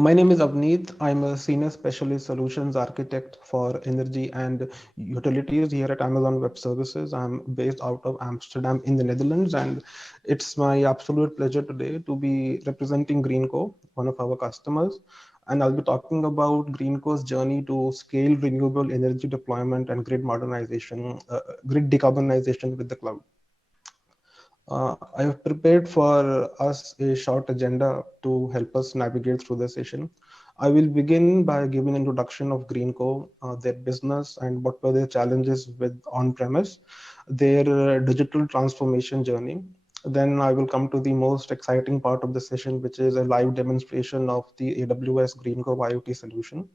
My name is Avneet. I'm a senior specialist solutions architect for energy and utilities here at Amazon Web Services. I'm based out of Amsterdam in the Netherlands, and it's my absolute pleasure today to be representing Greenco, one of our customers. And I'll be talking about Greenco's journey to scale renewable energy deployment and grid modernization, grid decarbonization with the cloud. I have prepared for us a short agenda to help us navigate through the session. I will begin by giving an introduction of Greenco, their business, and what were their challenges with on-premise, their digital transformation journey. Then I will come to the most exciting part of the session, which is a live demonstration of the AWS Greenco IoT solution.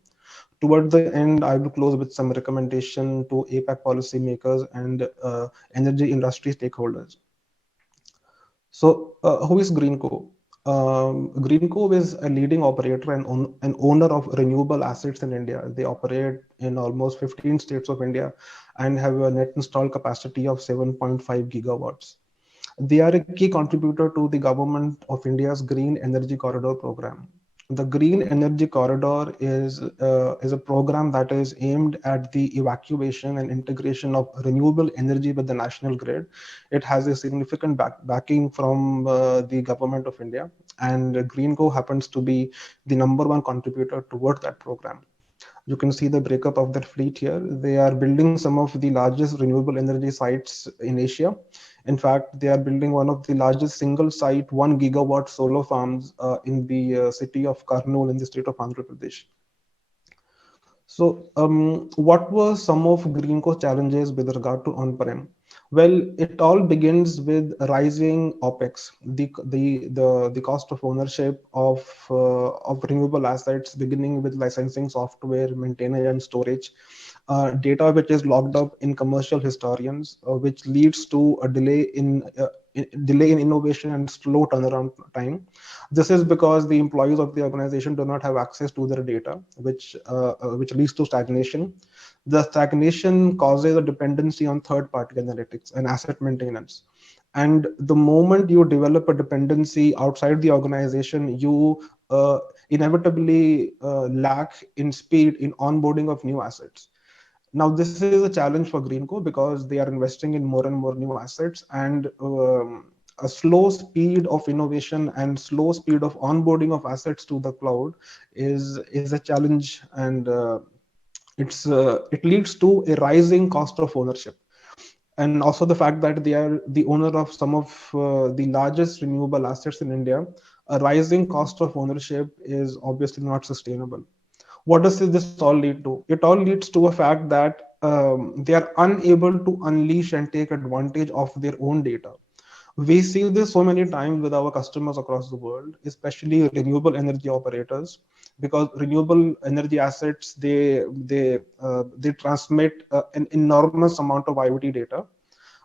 Toward the end, I will close with some recommendation to APAC policymakers and energy industry stakeholders. So, who is Greenco? Greenco is a leading operator and an owner of renewable assets in India. They operate in almost 15 states of India and have a net installed capacity of 7.5 gigawatts. They are a key contributor to the government of India's Green Energy Corridor program. The Green Energy Corridor is a program that is aimed at the evacuation and integration of renewable energy with the national grid. It has a significant backing from the government of India, and Greenco happens to be the number one contributor toward that program. You can see the breakup of their fleet here. They are building some of the largest renewable energy sites in Asia. In fact, they are building one of the largest single site 1 gigawatt solar farms in the city of Kurnool in the state of Andhra Pradesh. So, what were some of Greenco's challenges with regard to on-prem? Well, it all begins with rising OPEX, the cost of ownership of renewable assets, beginning with licensing software, maintenance, and storage. Data which is locked up in commercial historians, which leads to a delay in innovation and slow turnaround time. This is because the employees of the organization do not have access to their data, which leads to stagnation. The stagnation causes a dependency on third-party analytics and asset maintenance. And the moment you develop a dependency outside the organization, you inevitably lack in speed in onboarding of new assets. Now, this is a challenge for Greenco because they are investing in more and more new assets, and a slow speed of innovation and slow speed of onboarding of assets to the cloud is a challenge, and it leads to a rising cost of ownership, and also the fact that they are the owner of some of the largest renewable assets in India. A rising cost of ownership is obviously not sustainable. What does this all lead to? It all leads to a fact that they are unable to unleash and take advantage of their own data. We see this so many times with our customers across the world, especially renewable energy operators, because renewable energy assets, they transmit an enormous amount of IoT data,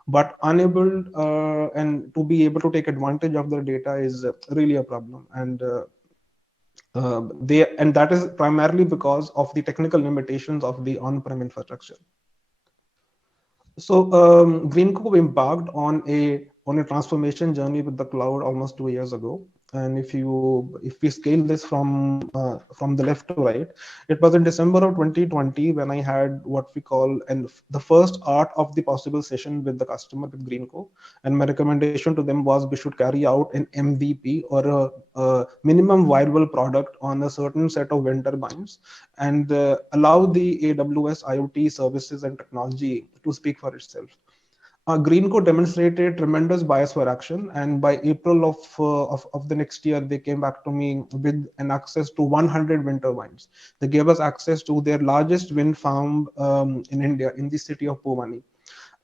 but unable and to be able to take advantage of their data is really a problem. And that is primarily because of the technical limitations of the on-prem infrastructure. So Greenco embarked on a transformation journey with the cloud almost 2 years ago. And if we scale this from the left to right, it was in December of 2020 when I had what we call the first art of the possible session with the customer with Greenco. And my recommendation to them was we should carry out an MVP, or a minimum viable product on a certain set of wind turbines, and allow the AWS IoT services and technology to speak for itself. Greenco demonstrated tremendous bias for action, and by April of the next year, they came back to me with an access to 100 wind turbines. They gave us access to their largest wind farm in India, in the city of Bhuwani.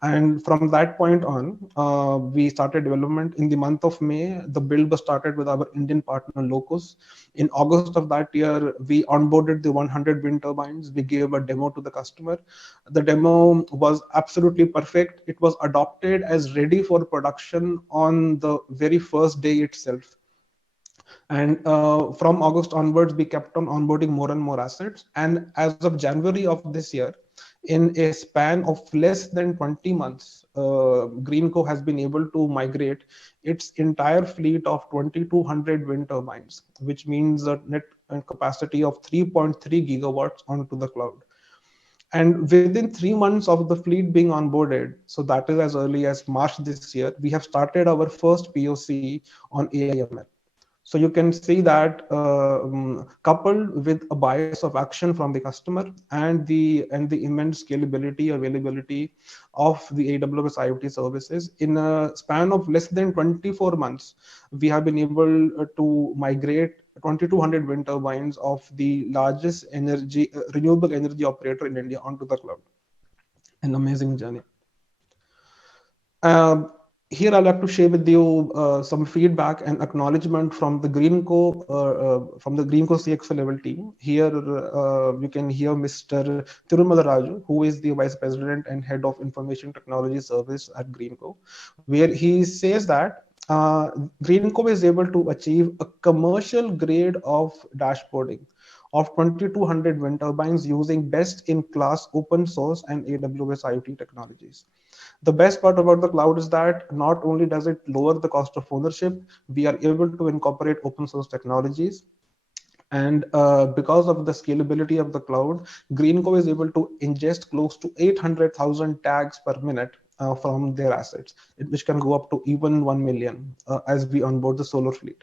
And from that point on, we started development. In the month of May, the build was started with our Indian partner Locus. In August of that year, we onboarded the 100 wind turbines. We gave a demo to the customer. The demo was absolutely perfect. It was adopted as ready for production on the very first day itself. And from August onwards, we kept on onboarding more and more assets. And as of January of this year, in a span of less than 20 months, Greenco has been able to migrate its entire fleet of 2,200 wind turbines, which means a capacity of 3.3 gigawatts onto the cloud. And within 3 months of the fleet being onboarded, so that is as early as March this year, we have started our first POC on AIML. So you can see that coupled with a bias of action from the customer and the immense scalability availability of the AWS IoT services, in a span of less than 24 months, we have been able to migrate 2200 wind turbines of the largest energy renewable energy operator in India onto the cloud. An amazing journey. Um, Here I'd like to share with you some feedback and acknowledgement from the Greenco CXO level team. Here you can hear Mr. Tirumala Raju, who is the Vice President and Head of Information Technology Service at Greenco, where he says that Greenco is able to achieve a commercial grade of dashboarding of 2200 wind turbines using best-in-class open source and AWS IoT technologies. The best part about the cloud is that not only does it lower the cost of ownership, we are able to incorporate open source technologies. And because of the scalability of the cloud, Greenco is able to ingest close to 800,000 tags per minute from their assets, which can go up to even 1 million as we onboard the solar fleet.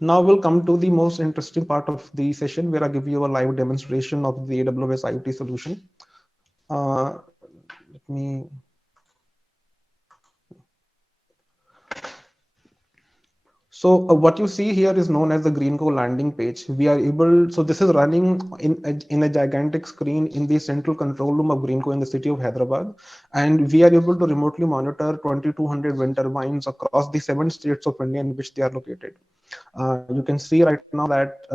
Now we'll come to the most interesting part of the session, where I give you a live demonstration of the AWS IoT solution. Let me. So what you see here is known as the Greenco landing page. We are able, so this is running in a gigantic screen in the central control room of Greenco in the city of Hyderabad. And we are able to remotely monitor 2200 wind turbines across the 7 states of India in which they are located. You can see right now that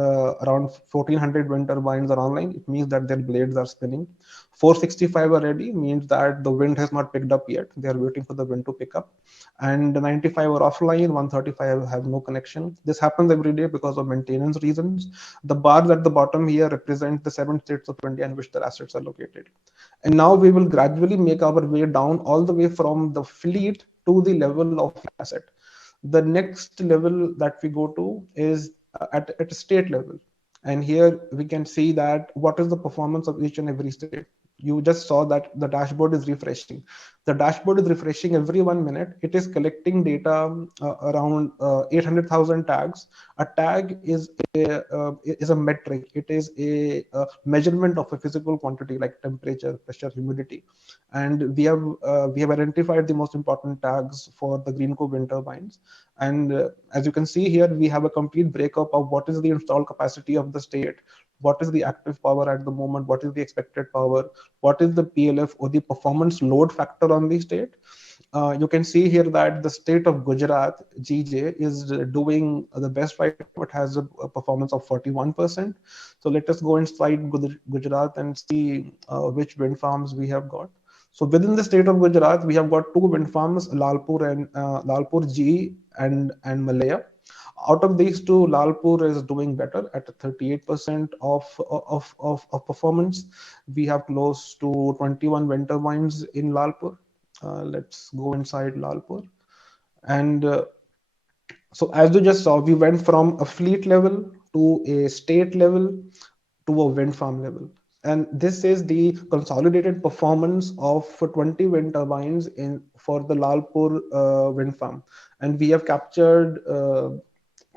around 1400 wind turbines are online. It means that their blades are spinning. 465 are ready, means that the wind has not picked up yet. They are waiting for the wind to pick up. And 95 are offline, 135 have no connection. This happens every day because of maintenance reasons. The bars at the bottom here represent the 7 states of India in which their assets are located. And now we will gradually make our way down all the way from the fleet to the level of asset. The next level that we go to is at a state level. And here we can see that what is the performance of each and every state. You just saw that the dashboard is refreshing. The dashboard is refreshing every 1 minute. It is collecting data around 800,000 tags. A tag is a metric. It is a measurement of a physical quantity like temperature, pressure, humidity. And we have identified the most important tags for the Greenco wind turbines. And as you can see here, we have a complete breakup of what is the installed capacity of the state, what is the active power at the moment, what is the expected power, what is the PLF or the performance load factor on the state. You can see here that the state of Gujarat, GJ, is doing the best right now. It has a performance of 41%. So let us go inside Gujarat and see which wind farms we have got. So within the state of Gujarat, we have got 2 wind farms, Lalpur and Lalpur G and Malaya. Out of these 2, Lalpur is doing better at 38% of performance. We have close to 21 wind turbines in Lalpur. Let's go inside Lalpur. And so as you just saw, we went from a fleet level to a state level to a wind farm level. And this is the consolidated performance of 20 wind turbines for the Lalpur wind farm. And we have captured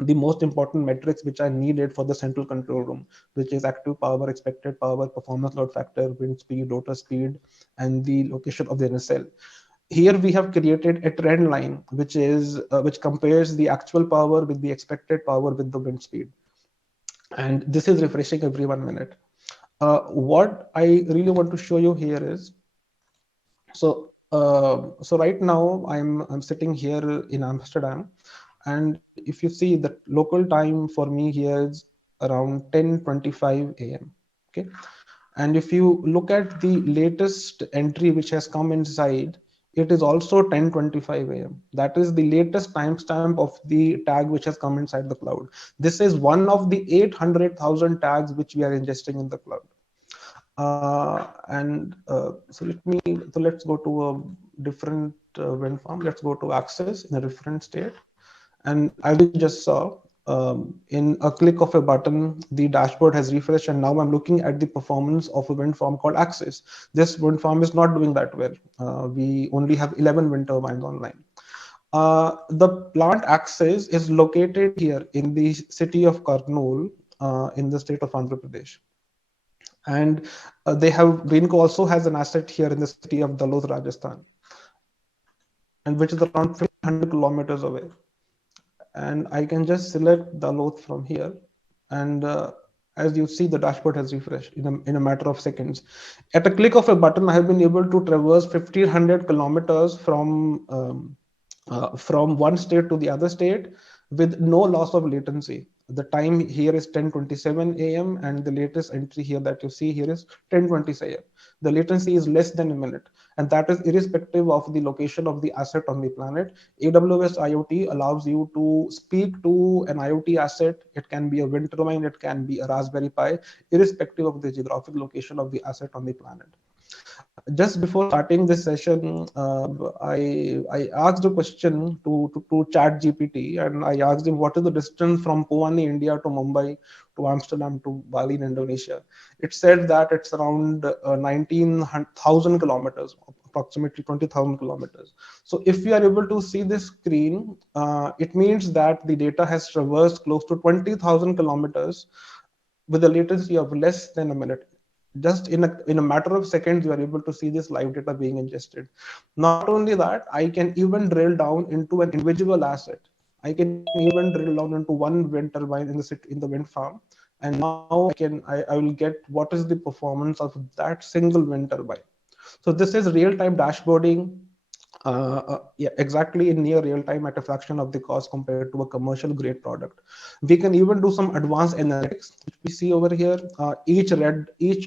the most important metrics which are needed for the central control room, which is active power, expected power, performance load factor, wind speed, rotor speed, and the location of the nacelle. Here we have created a trend line, which compares the actual power with the expected power with the wind speed. And this is refreshing every 1 minute. What I really want to show you here is, so right now I'm sitting here in Amsterdam, and if you see the local time for me here is around 10:25 a.m. Okay, and if you look at the latest entry which has come inside, it is also 10:25 a.m. That is the latest timestamp of the tag which has come inside the cloud. This is one of the 800,000 tags which we are ingesting in the cloud. So let's go to a different wind farm. Let's go to access in a different state. And as we just saw, In a click of a button, the dashboard has refreshed, and now I'm looking at the performance of a wind farm called Axis. This wind farm is not doing that well. We only have 11 wind turbines online. The plant Axis is located here in the city of Kurnool, in the state of Andhra Pradesh. And they have Greenco also has an asset here in the city of Dalod, Rajasthan, and which is around 1,500 kilometers away. And I can just select the load from here, and as you see, the dashboard has refreshed in a matter of seconds. At a click of a button, I have been able to traverse 1,500 kilometers from one state to the other state with no loss of latency. The time here is 10:27 a.m. and the latest entry here that you see here is 10:20 a.m. The latency is less than a minute, and that is irrespective of the location of the asset on the planet. AWS IoT allows you to speak to an IoT asset. It can be a wind turbine, it can be a Raspberry Pi, irrespective of the geographic location of the asset on the planet. Just before starting this session, I asked a question to Chat GPT, and I asked him what is the distance from Pune, India to Mumbai to Amsterdam to Bali in Indonesia. It said that it's around 19,000 kilometers, approximately 20,000 kilometers. So if you are able to see this screen, it means that the data has traversed close to 20,000 kilometers with a latency of less than a minute. Just in a matter of seconds, you are able to see this live data being ingested. Not only that, I can even drill down into an individual asset. I can even drill down into one wind turbine in the wind farm, and now I will get what is the performance of that single wind turbine. So this is real-time dashboarding, yeah, exactly in near real time at a fraction of the cost compared to a commercial grade product. We can even do some advanced analytics, which we see over here. Each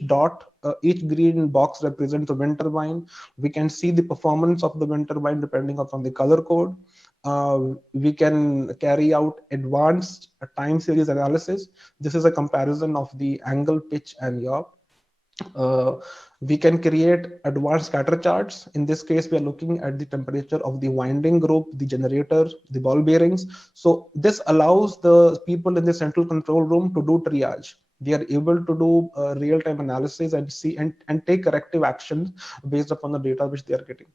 dot, each green box represents a wind turbine. We can see the performance of the wind turbine depending upon the color code. We can carry out advanced time series analysis. This is a comparison of the angle, pitch, and yaw. uh, we can create advanced scatter charts. In this case, we are looking at the temperature of the winding group, the generator, the ball bearings. So this allows the people in the central control room to do triage. They are able to do real-time analysis and see and take corrective actions based upon the data which they are getting.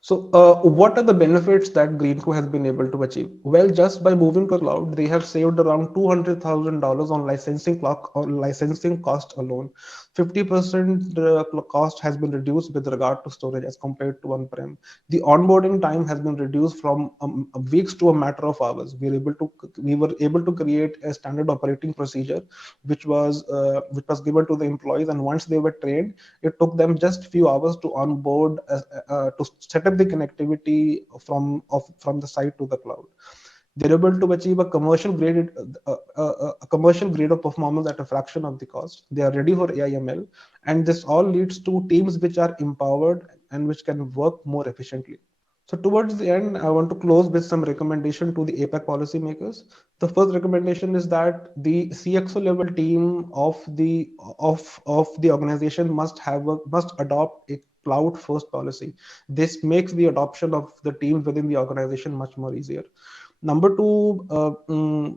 So, what are the benefits that Greenco has been able to achieve? Well, just by moving to cloud, they have saved around $200,000 on licensing clock or licensing cost alone. 50% cost has been reduced with regard to storage as compared to on-prem. The onboarding time has been reduced from weeks to a matter of hours. We were able to create a standard operating procedure, which was given to the employees, and once they were trained, it took them just few hours to onboard to set up the connectivity from the site to the cloud. They're able to achieve a commercial grade of performance at a fraction of the cost. They are ready for AI/ML, and this all leads to teams which are empowered and which can work more efficiently. So towards the end, I want to close with some recommendation to the APAC policymakers. The first recommendation is that the CXO level team of the organization must adopt a cloud first policy. This makes the adoption of the teams within the organization much more easier. Number two,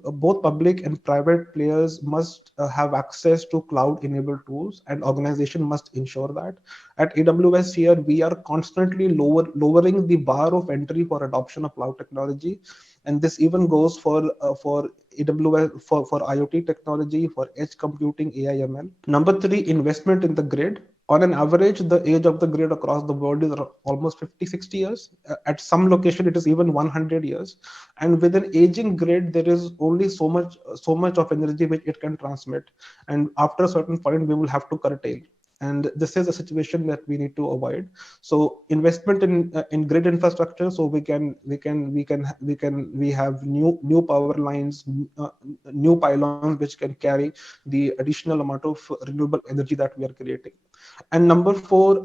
both public and private players must have access to cloud-enabled tools, and organization must ensure that. At AWS here, we are constantly lowering the bar of entry for adoption of cloud technology, and this even goes for AWS for IoT technology, for edge computing, AI/ML. Number three, investment in the grid. On an average, the age of the grid across the world is almost 50, 60 years. At some location, it is even 100 years. And with an aging grid, there is only so much of energy which it can transmit. And after a certain point, we will have to curtail. And this is a situation that we need to avoid. So investment in grid infrastructure, so we have new power lines, new pylons which can carry the additional amount of renewable energy that we are creating. And number four,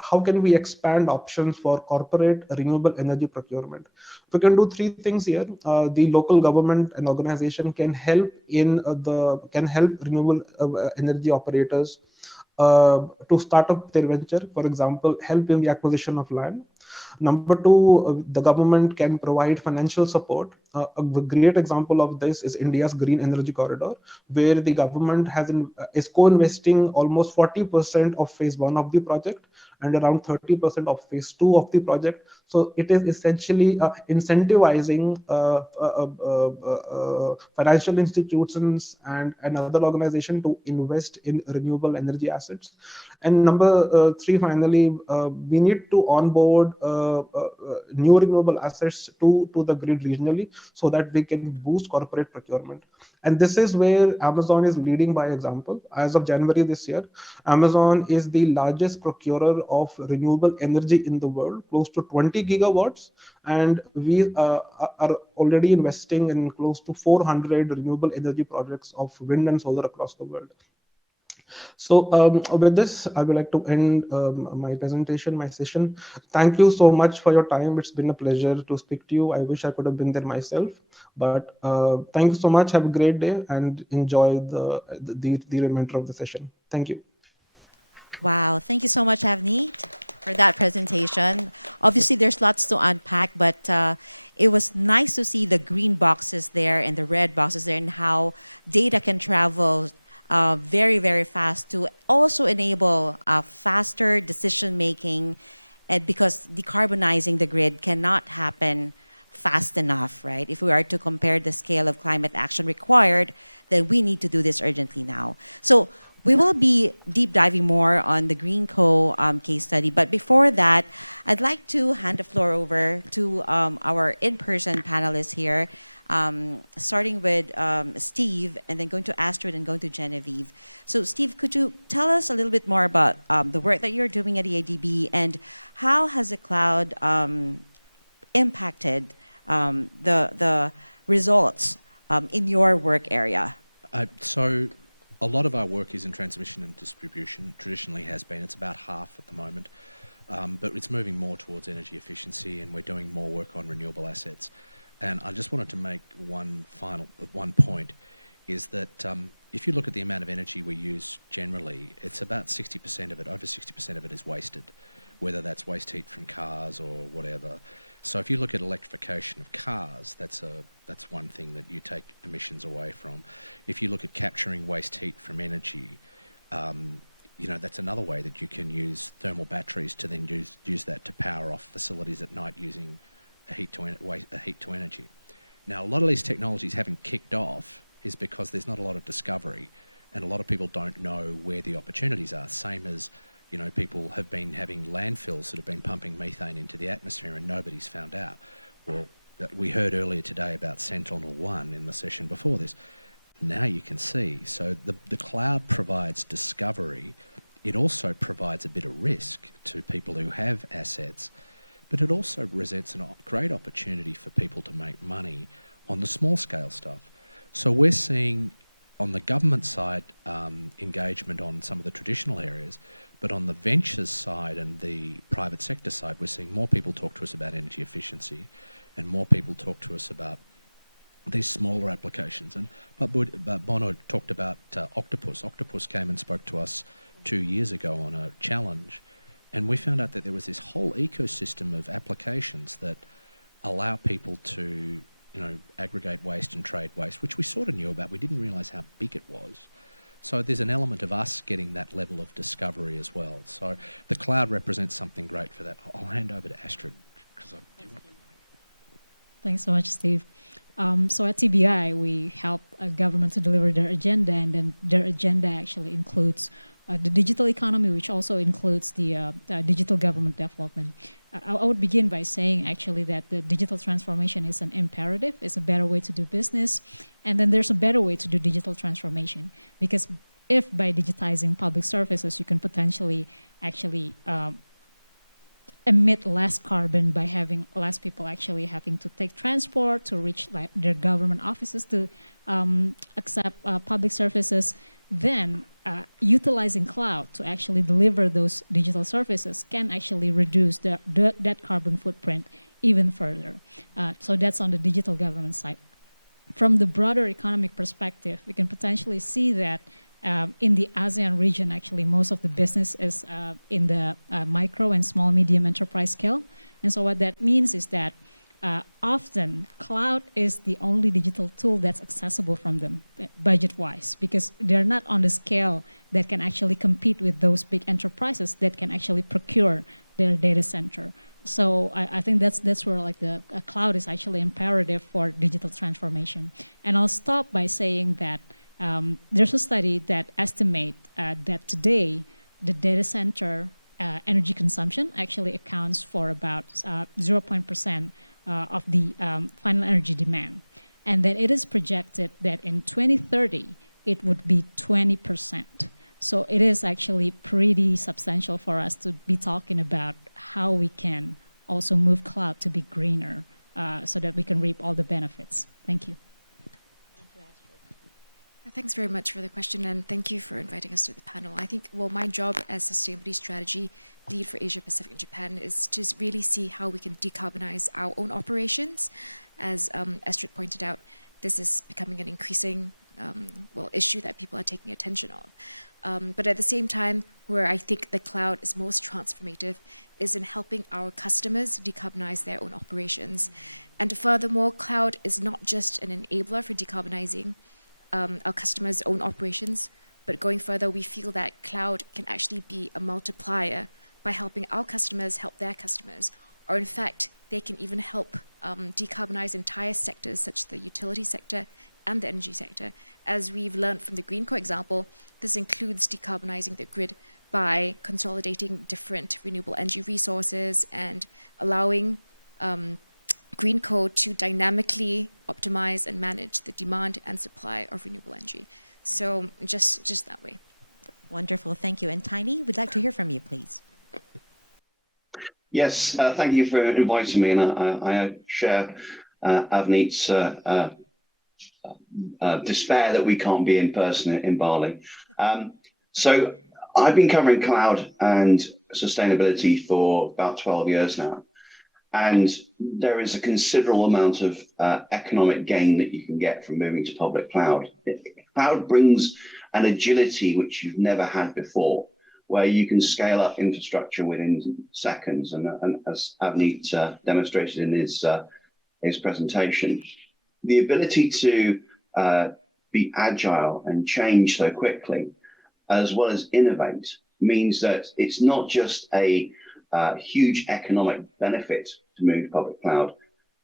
how can we expand options for corporate renewable energy procurement? We can do three things here. The local government and organization can help renewable energy operators to start up their venture. For example, help in the acquisition of land. Number two, the government can provide financial support. A great example of this is India's green energy corridor, where the government is co-investing almost 40% of phase one of the project and around 30% of phase two of the project. So it is essentially incentivizing financial institutions and other organizations to invest in renewable energy assets. And number three, finally, we need to onboard new renewable assets to the grid regionally so that we can boost corporate procurement. And this is where Amazon is leading by example. As of January this year, Amazon is the largest procurer of renewable energy in the world, close to 20 gigawatts. And we are already investing in close to 400 renewable energy projects of wind and solar across the world. So with this, I would like to end my presentation, my session. Thank you so much for your time. It's been a pleasure to speak to you. I wish I could have been there myself. But thank you so much. Have a great day and enjoy the remainder of the session. Thank you. Wow, thank you so much, Avneet, for that presentation. Obviously, there's lots to unpack, but it was nice to see the green boxes there and the red boxes there and how data can travel very, very fast to also enable faster decision making, and because decarbonizing the grid cannot happen fast enough, right? If we are to compare the scale of climate action required, then we need to do this urgently now. So we will be deep diving more on the GreenCo case study. But before that, I'd like to hand the floor over to our in-person panelists here, starting with Steve, and then going to Astrid and going to Genevieve. So Steve, could you tell us a little bit more about the work that you're doing at the ADB, and how has the cloud impacted the results in your work area? So a lot of our work is in transmission and distribution, traditionally has been. It's about half at the moment, but it's moving more towards energy efficiency, and we're doing more work on renewable assets. And I just wanted to make one point, is that if you look at the amount of energy we use generally, it's about 60% of it, over 60% of it is wasted, whether that's waste heat from cars or whatever. So if you look at electrification of cars, that's one thing that you take emissions away from. If you look at capturing waste heat from energy, that's another way that you can use thermal batteries to then use that to power off facilities at night using heat to energy. Now, a lot of these technologies haven't kicked off is because there's not a lot of discovery, and a lot of people don't know where the opportunities are. Same as people have been having landfills that have been pumping methane into the atmosphere and nobody's found out. Well, we heard earlier today about Sentinel-1 in the session before this. Now you can see. So the cloud provides discovery. It also provides a bit of risk to people who have assets, but it also presents a great opportunity for people to make money on the small scale stuff. So we're seeing on the government side engagement on some of the traditional areas, but on the ventures side and the private sector side, we're seeing more people talk to us about energy efficiency and more people talk to us about these smaller applications. But Bono talked about Octopus. Octopus came and spoke to us 2 years ago on a challenge, and we found out that there was this whole ecosystem of applications that allow people to aggregate waste and trade waste, which we sort of knew about. We didn't realise how big it was. So there's an element of us getting that level of discovery as well. So the cloud represents something great for that. I'll hand over to Astrid. Thanks so much, Steve. So at TBI, we help a government to deliver their agenda, and then their agenda actually includes the digital economy, which also includes the digital government development. I would begin by saying actually that the digital transformation is an imperative. It's a better way to do business. And then there's a better way to do digital transformation, because if by digitizing public services, you can potentially actually emit less carbon by having less people actually having to take transport to reach their government offices to accept public services, then utilizing cloud to actually deliver those digital services can actually reduce that carbon footprint even further. So that's on the digital government side. From the broader economic perspective, we can potentially see that in the ASEAN region, actually, most of the business is in the micro and small medium enterprise scale. And so what that means is that often cloud is the only digital tool that's accessible from them budget-wise, because they're not on the scale that can actually compete with those big enterprises that can actually procure their data center. So I think that's where like the cloud is actually imperative for digital transformation. And I'll stop by saying that there's a study that estimates that today the data center energy consumption actually accounts for about 0.% of the final energy demand. And then it is projected that in 2030, it would be 20%. So it is actually pretty substantial for us to be talking about how we can also move cloud to be greener so that we can reap all the benefits. Thank you. Thanks very much for the question, and thank you for inviting us to the panel. I think, well, my job as Sustainability Strategy Lead for Asia Pacific and Japan is to really see how we can decarbonize our own operations. As Astrid pointed out, this is becoming an increasing issue that people are taking attention of. But at the same time, where I think the cloud is most transformative is in helping our customers decarbonize their own operations. And furthermore, cloud is not just an enabler for decarbonizing our customers' own operations, but going further, we feel that cloud can actually be a multiplier by helping our customers help their customers, or in fact, they can even help decarbonize entire sectors such as the utility sector and the energy sector. As we've learned from the GreenCo example, this includes decarbonizing the grid by consolidating different renewable energy resources and allowing GreenCo to dynamically optimize and manage the demand and supply of renewable energy. So just that way. Wonderful, thank you. And Tiny, we'd like to hear from you, please. Yes, thank you for inviting me, and I share Avneet's despair that we can't be in person in Bali. So I've been covering cloud and sustainability for about 12 years now. And there is a considerable amount of economic gain that you can get from moving to public cloud. Cloud brings an agility which you've never had before, where you can scale up infrastructure within seconds. And as Avneet demonstrated in his presentation, the ability to be agile and change so quickly, as well as innovate, means that it's not just a huge economic benefit to move to public cloud.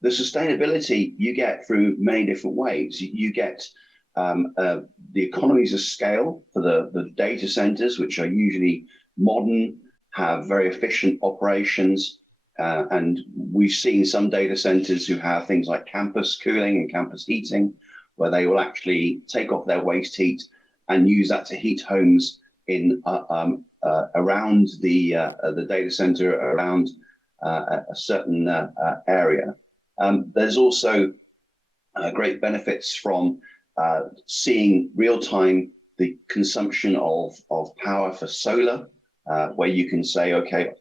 The sustainability you get through many different ways. You get the economies of scale for the data centers, which are usually modern, have very efficient operations. And we've seen some data centers who have things like campus cooling and campus heating, where they will actually take off their waste heat and use that to heat homes in around the data center, around a certain area. There's also great benefits from seeing real time the consumption of power for solar, where you can say, okay,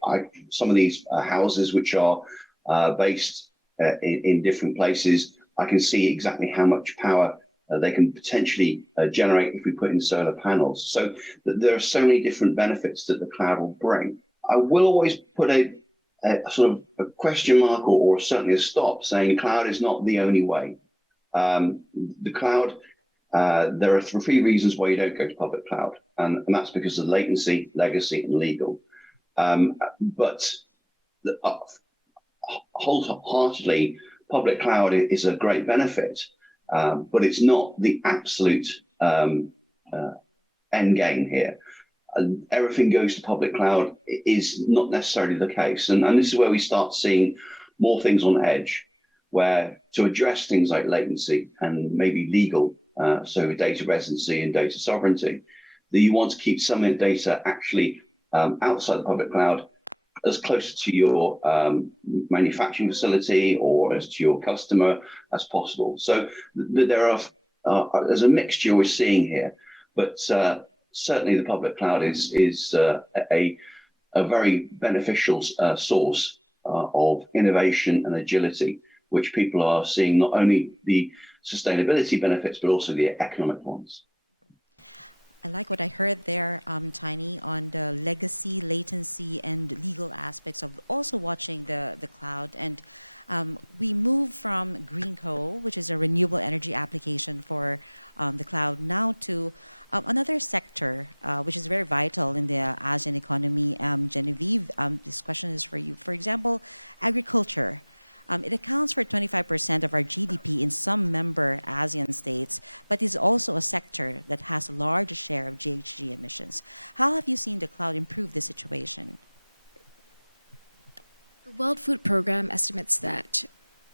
some of these houses which are based in different places, I can see exactly how much power they can potentially generate if we put in solar panels. So there are so many different benefits that the cloud will bring. I will always put a sort of a question mark or certainly a stop, saying cloud is not the only way. The cloud, there are three reasons why you don't go to public cloud, and that's because of latency, legacy, and legal. But wholeheartedly, public cloud is a great benefit. But it's not the absolute end game here. Everything goes to public cloud is not necessarily the case. And this is where we start seeing more things on edge, where to address things like latency and maybe legal, so data residency and data sovereignty, that you want to keep some of the data actually outside the public cloud, as close to your manufacturing facility or as to your customer as possible. So there's a mixture we're seeing here, but certainly the public cloud is a very beneficial source of innovation and agility, which people are seeing not only the sustainability benefits, but also the economic ones. I like what I heard there, Tiny, on the legacy, latency, and legal aspects of also watching the cloud. And we move from green coal, which is a renewable energy application for the cloud, now to another sector, which is very vital in the ASEAN economy. Genevieve, this question is for you. For example, agriculture. It accounts for 25% of our GDP in some member ASEAN states, but is also a sector that has a large share of GHG emissions. How have you seen the cloud improve the situation? The World Food Programme estimates that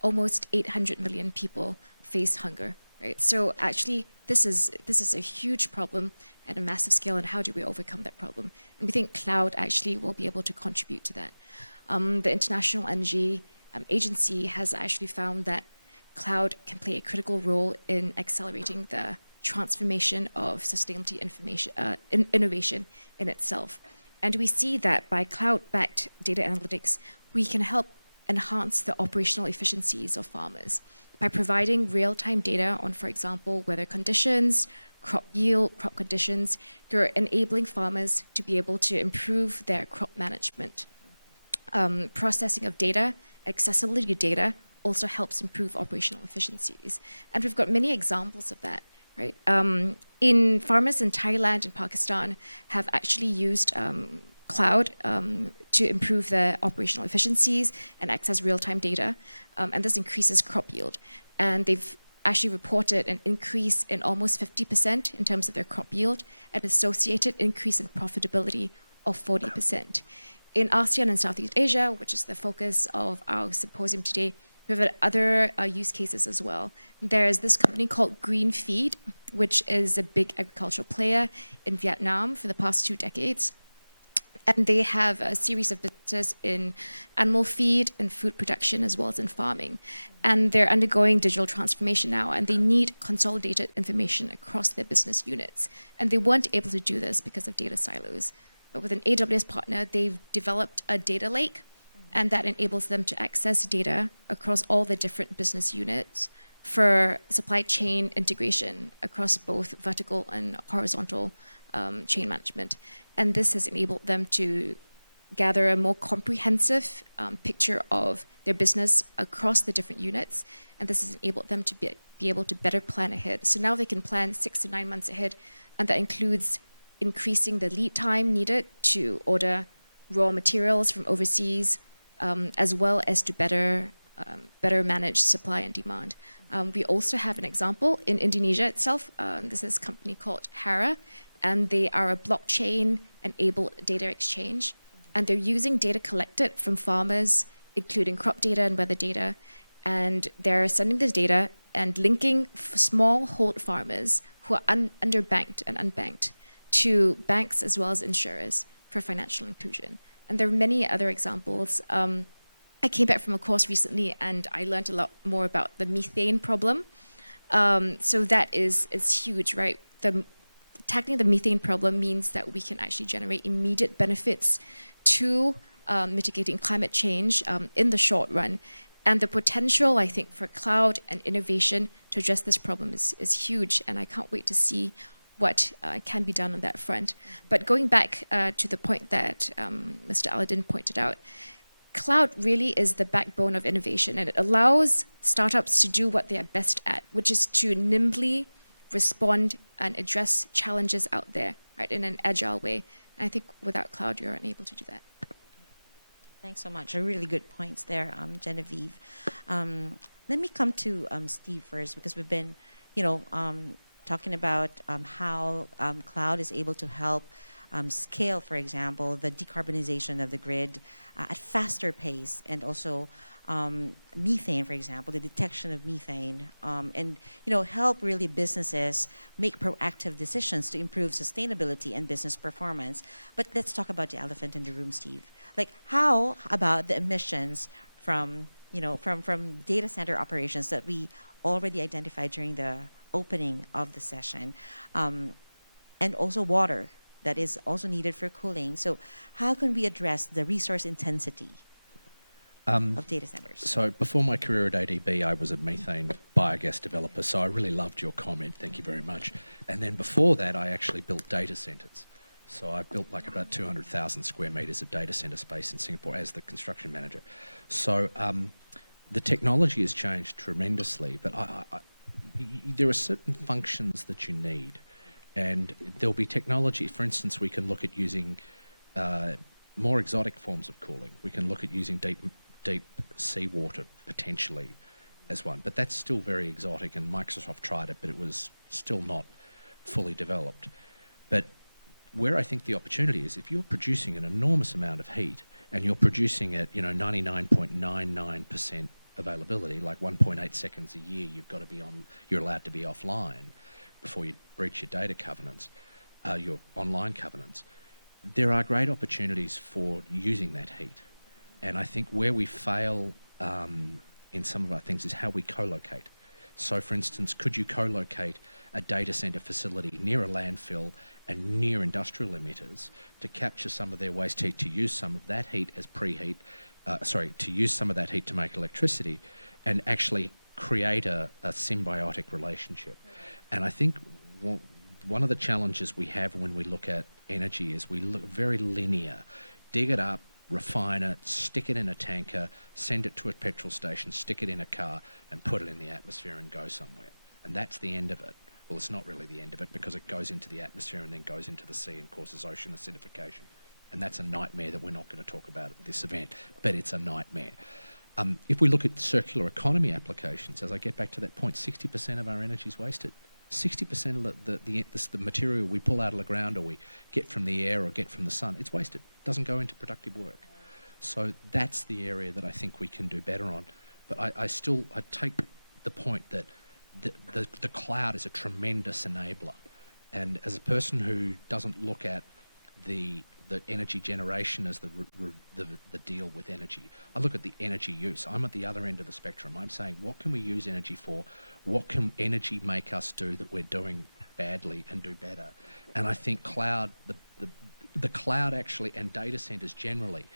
almost 800 million people face hunger, right? So actually, this is a huge problem at a massive scale, and how do we overcome that problem? And we think cloud actually will be able to contribute to that. The International Energy Agency has actually found that cloud can play a critical role in accelerating the transformation of sustainability innovation in itself. And we see that by cloud-backed data analytics, we can help enhance the operational efficiencies of farmers by providing real-time data on, for example, weather conditions, crop yield, crop conditions. They're enabling farmers to be able to improve their crop management. Processing of data, accessibility data also helps improve operational efficiencies. And we've got many examples of that, right? Farmers in Thailand and Pakistan have actually used cloud to improve their operational efficiencies and access real-time data, and this increases crop yield. And they've actually reported an increase in almost 50% in terms of their crop yield, and associated increase in profitability of 40%. In ASEAN and Southeast Asia, which is the focus of our symposium today, we have other use cases as well. There's this company called Green Feed, which is a big agricultural player in Vietnam for the past 2 decades. And they have a series of businesses in animal feed and food production, as well as in farming. And they're undergoing digital transformation now, and they need consolidated information across their business units. And they weren't able to do this because of data silos. But with an AWS partner, they've developed a data lake, and that enables them to access data across all the different business units for supply chain integration across both vertical and horizontal chain management. And this has enabled them to gather a more comprehensive picture of their business across the different units. And this has enabled them to be able to better plan ahead. So now they can plan 6 to 9 months ahead, and that includes increasing the lead time needed to order raw materials from overseas, as well as to better manage supply and demand. We also have an example in Indonesia itself. This is a company called Hara, and they are a blockchain-enabled data exchange. And they're using data collected from farmers, including crop data and weather data. And they're sending this data and linking smallhold farmers who are underbanked and unbanked to banks as well as insurers for financial inclusion. And there are many other examples. I came back from a course recently, and I learned a lot more about the methane problem. So that is huge, right? Tackling the methane problem means that we can actually generate immediate benefits to mitigating climate change in the short run. And the potential, I think, for cloud and innovation to address this problem is huge, and I can't wait to see what can be done on that front. But going back to the point that Mr. Aladdin pointed out, cloud really is the backbone of innovation, and it allows startups to do what they are best at, which is to nimbly respond and address challenges out there, right, in an agile way. And I think without cloud, you're unable to do that. Thanks so much. Really good points there, Genevieve. Let me come to Steve first, because we've been, talking about how cloud is able to help scale, for example, the decarbonization of the grid at faster pace, and also methane, for example, the detection of methane, and help really businesses make proactive decisions to improve sustainability and business performance. But let's talk about the elephant in the room, Steve. Like, how about the emissions from data center operations that we already identified during the opening of the session, and also water that is also needed for cooling? So how can we address the resource intensity of data centers? So before my career at ADB, I was a methane biogas developer, so I really loved your comment. Thank you very much. And then before that, I actually built data centres. So I built like about 200,000 square metres of data centre space in Singapore as the construction manager. So the technology has changed tremendously, but there are certain functions that you need. And there'll be technology. For instance, we can look at using more exotic forms of cooling. We can look at using deep seawater potentially as one, but that's still very exotic, and Microsoft tried it, but it was still not fully developed. But where I think the opportunity is, if you're producing an enormous amount of heat and you're producing at 99.99% availability, like 1.8 seconds a year, you're allowed to be offline before you breach your data covenants, your online covenants. There are great opportunities for using that heat. And I think where we fail in some of our things is how we co-locate. So for instance, could you co-locate a data center facility near a landfill and near industrial emitters to capture some of their waste heat, to use some of that heat as preheat, to use some of that heat to make electricity and actually create a symbiotic relationship. And I think one of the challenges we have when we look at energy is we look very linear. Dig it up, refine it, stick it in a tanker, send it to a petrol station, stick it in a car and put it in the atmosphere and go somewhere. And that's the end of it. Well, it's not really the end of it because it goes into the atmosphere and then goes into the sea and causes ocean acidification. And that's a nightmare that we're not going to talk about at this event, but it's a nightmare. If we look at circular economy applications, as I get back to that point, 60% of our energy is wasted. 60% of the material we pull out of the ground or we get from the air or get from the sun, it's wasted. It doesn't go into productive work. So that's the area that I think we can do better on. But I take the point that the cloud is a tremendous enabler. And as a person who doesn't look at the energy generation as the deal with energy, I look at the energy use. I'm at the other end of the spectrum. I'm saying, what can we use energy for? What can energy make us do that we're doing badly and do better? And I think cloud, the cloud actually, and data centers generally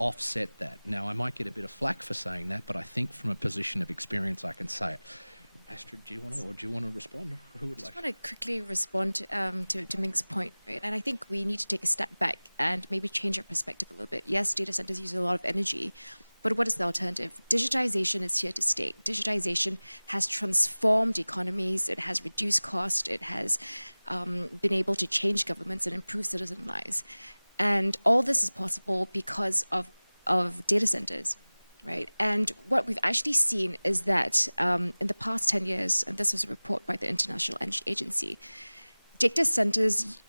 offset that. Now, I might get a bit of flack for saying that, but I think from a position of experience, I can say it. Astrid, do you want to respond? Who would like? I just want to quickly respond to Ming's point, right? And I think we need to take a step back and maybe change our perspective a little bit. Yes, data centers use a lot of energy, but what is the alternative? Digitization is here to stay. Digitization has transformed economies. It has reduced cost. It has been able to change governments and improve citizen lives. And all this is possible because of data centers. Right, and what we've actually seen is that in the past 10 years, and this was a report by the International Energy Agency, data centers'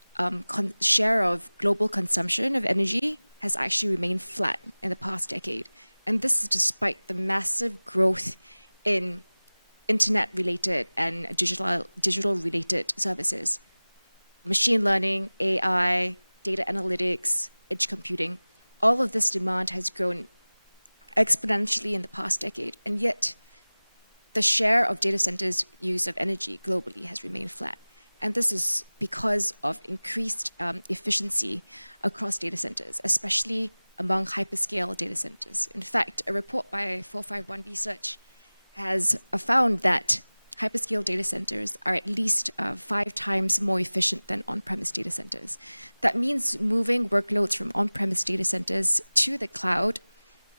share of global consumption of energy has actually remained flat in the past decade. And this is despite the massive growth in internet-related and digital-related services. Machine learning, AI, data analytics, edge computing, all of this demand has grown exponentially in the past decade, and yet the share of data centers' use of energy globally has remained flat. And this is because of increased efficiency across data centers, especially among hyperscale data centers. In fact, a report by 451 Research has found that hyperscale data centers are at least 5 times more efficient than on-premise data centers. That means moving workloads from on-premise data centers to the cloud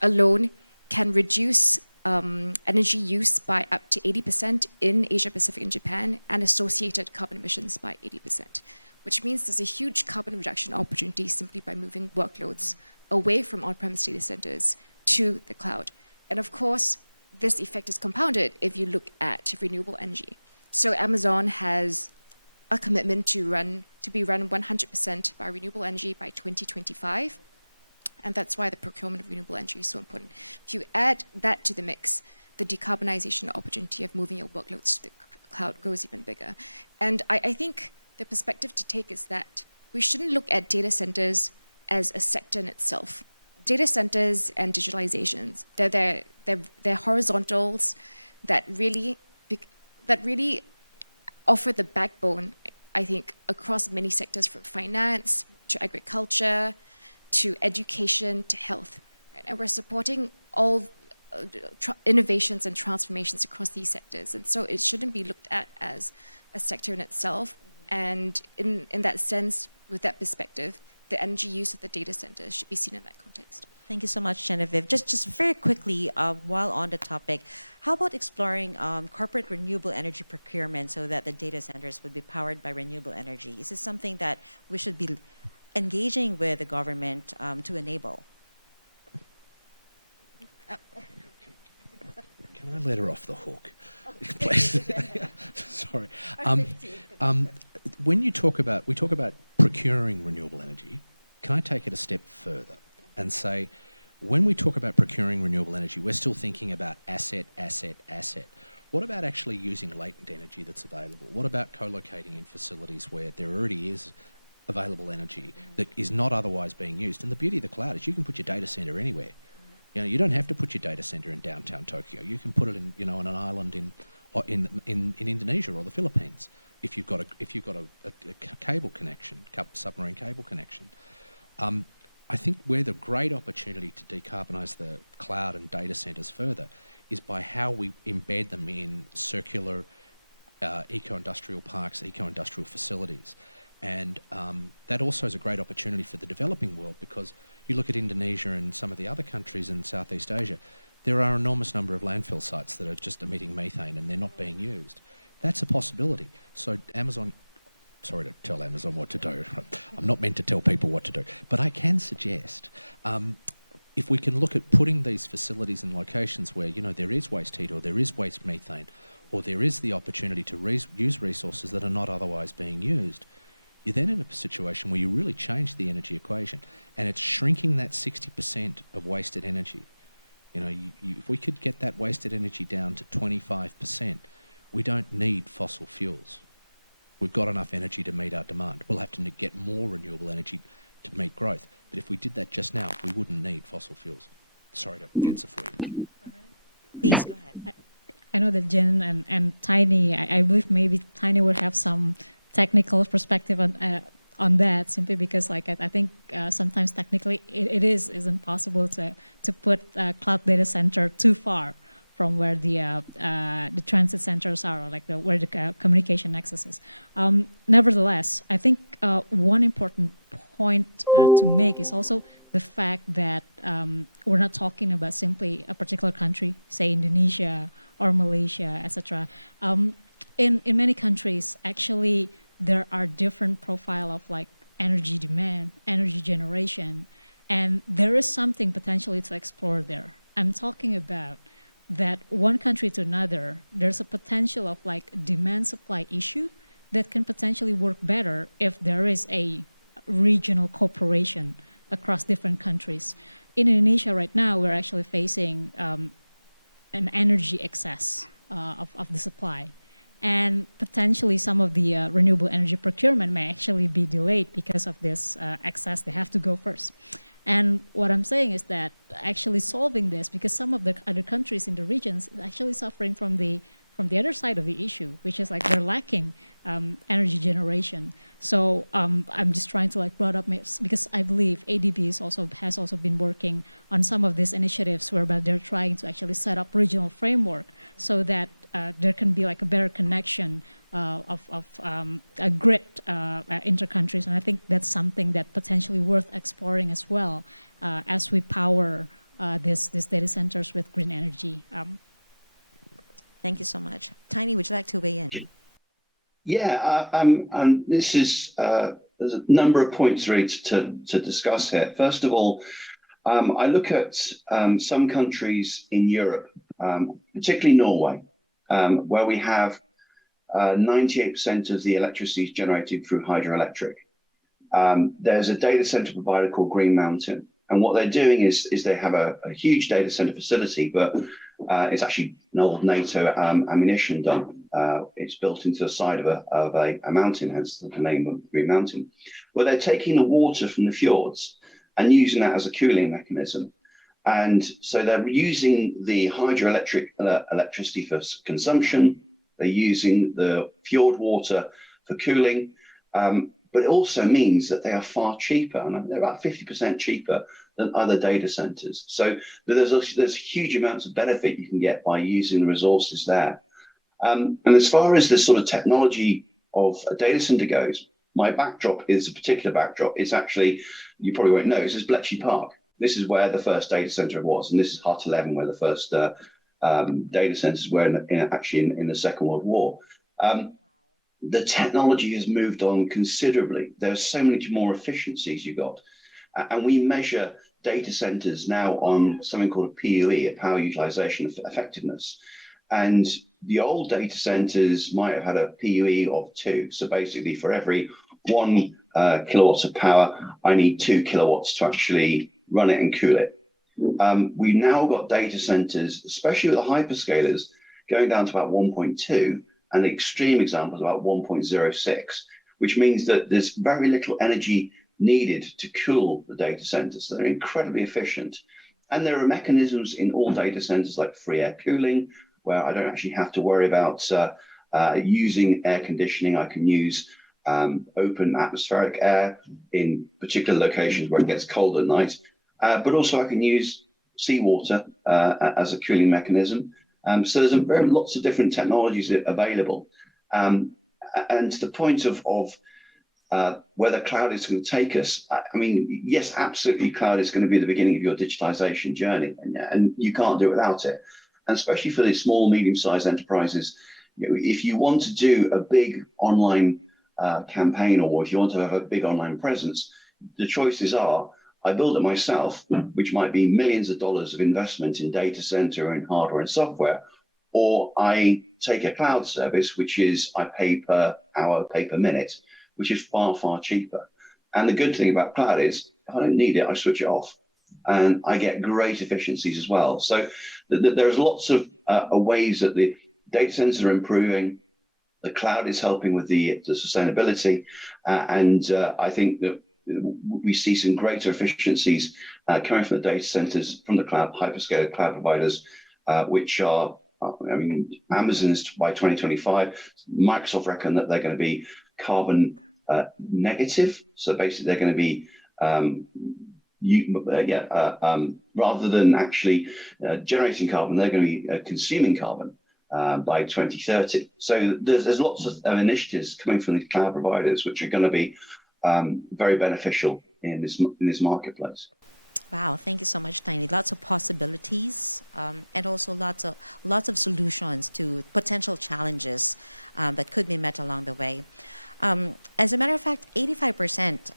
alone can reduce energy use by up to 80% in Asia Pacific and Japan, and associated carbon emissions by 80%, which means there's a huge carbon reduction opportunity simply by moving workloads away from on-premise data centers to the cloud. And of course, this effect is compounded if you look at renewable energy. So Amazon has a commitment to be run 100% by renewable energy by 2025. And that's why the procurement of renewable energy is so important. If you add that to the mix, the decarbonization opportunity of moving your workloads to the cloud grows even bigger. And I think the perspective to take is that we shouldn't look at data centers as a sector in itself. Data centers and digitalizations, they're horizontals that really offer the backbone, I think, across many sectors, from finance to agriculture, to education, to health. Right? And we're supporting all innovations and transformations across these sectors. And so it shouldn't be looked at as a sector in itself. And in that sense, with that perspective, the energy use of the data centers should be seen in that context. Thank you so much, Genevieve. Just very quickly, while on the topic, how about exploring corporate renewable energy procurement so that the data centers would be powered by renewable energy? Is this something that we should be engaging with the government to enable? Can I let her off the hook, please? Sorry. When we talk about procuring renewable energy, can I take it a step further and say, when we talk about procuring renewable energy, we're still thinking about asset. What about actually using latent energy that's available? What about co-locating in facilities where there already is available energy that is not otherwise being used? And the beauty of the cloud is you can put your data center anywhere. You know, you don't have to put your data center in downtown Tokyo. You can put it in, you know, on an island in Indonesia or the Philippines if you've got a cable connection, submarine cable connection. I think where the great opportunity to decarbonise the cloud and data centres further is by how we embed them in circular eco-industrial parks, eco-industrial facilities. And that also is a great opportunity for the developing world, because you look at Indonesia and some of the other countries in Southeast Asia, there are an enormous number of landfill sites that are just emitting methane and they're not being used. That's a possibility. So Amazon, sorry to tell Amazon what to do. I'm not meant to tell people what to do. But I can suggest, if we can look at putting these facilities in locations where, you know, there is waste heat or there is waste methane or there is the opportunity to use resources that are not otherwise being used, you're then in a situation where you really change the energy equation, and it's shrinking that 60% of wasted energy. You know, if we could get that wasted energy down to 25%, we don't need fossil fuels. We've got enough energy to meet our demand. We'll have to get more renewable energy to meet growth. But if we did that just now, we wouldn't need fossil fuels. Sorry to answer for you. Please, go ahead. I know that Jen and Tiny, I believe maybe Tiny would have some technical perspective on that, simply because, like, I think sometimes technically it isn't possible to put a cloud data center too far from where the transit centers are, or like where the communication nexus is. Nevertheless, I think one important point to make is also the fact that we're not talking about simply a particular country, say Indonesia or Malaysia, etc. In many countries, actually, there are different profile of like energy demand, energy generation, and there is something potentially to explore there. I'm talking about that one country to another, there's a potential of like demand-supply issue that can potentially work better if there is a regional cooperation across different countries. In Indonesia right now, we're actually facing an energy excess of the supply. And potentially some of the renewable energy procurement may actually be delayed because of this excess. They have to go first. And what I'm saying is that actually solving this, because some of the other countries in the regions are actually suffering from the other side of the issue, which is like they're lacking energy generation. So I'm just trying to like brought up, because I believe ADB has also been working on some of these initiatives whereby they're trying to actually set up regional framework so that there can be like a better connection of a grid inter-countries. And I think that's something that potentially worth exploring as well as we power these data centers with green energy. Thank you so much. Tiny, would you like to weigh in? Yeah, this is, there's a number of points really to discuss here. First of all, I look at some countries in Europe, particularly Norway, where we have 98% of the electricity is generated through hydroelectric. There's a data center provider called Green Mountain, and what they're doing is they have a huge data center facility, but it's actually an old NATO ammunition dump. It's built into the side of a mountain, hence the name of Green Mountain, where they're taking the water from the fjords and using that as a cooling mechanism. And so they're using the hydroelectric electricity for consumption. They're using the fjord water for cooling, but it also means that they are far cheaper, and they're about 50% cheaper than other data centers. So there's huge amounts of benefit you can get by using the resources there. And as far as the sort of technology of a data center goes, my backdrop is a particular backdrop. It's actually, you probably won't know, this is Bletchley Park. This is where the first data center was, and this is Hut 11, where the first data centers were in the Second World War. The technology has moved on considerably. There's so many more efficiencies you got. And we measure data centers now on something called a PUE, a power utilization effectiveness. And the old data centers might have had a PUE of 2. So basically for every 1 kilowatts of power, I need 2 kilowatts to actually run it and cool it. We've now got data centers, especially with the hyperscalers, going down to about 1.2, and the extreme example is about 1.06, which means that there's very little energy needed to cool the data centers. So they're incredibly efficient. And there are mechanisms in all data centers like free air cooling, where I don't actually have to worry about using air conditioning. I can use open atmospheric air in particular locations where it gets cold at night. But also I can use seawater as a cooling mechanism. So there's lots of different technologies available. And to the point of whether cloud is going to take us, I mean, yes, absolutely, cloud is going to be the beginning of your digitization journey, and you can't do it without it. And especially for these small, medium-sized enterprises, if you want to do a big online campaign, or if you want to have a big online presence, the choices are, I build it myself, which might be millions of dollars of investment in data center and hardware and software, or I take a cloud service, which is I pay per hour, pay per minute, which is far, far cheaper. And the good thing about cloud is if I don't need it, I switch it off and I get great efficiencies as well. So there's lots of ways that the data centers are improving. The cloud is helping with the sustainability. And I think that we see some greater efficiencies coming from the data centers, from the cloud, hyperscaler cloud providers, which are, I mean, Amazon's by 2025, Microsoft reckon that they're going to be carbon negative. So basically they're going to be, rather than actually generating carbon, they're going to be consuming carbon by 2030. So there's lots of initiatives coming from the cloud providers, which are going to be very beneficial in this marketplace. Wow, thank you so much, Tiny. Lots of possibilities, and also lots of solutions to potential challenges that could be met along the way. As a matter of fact, 85%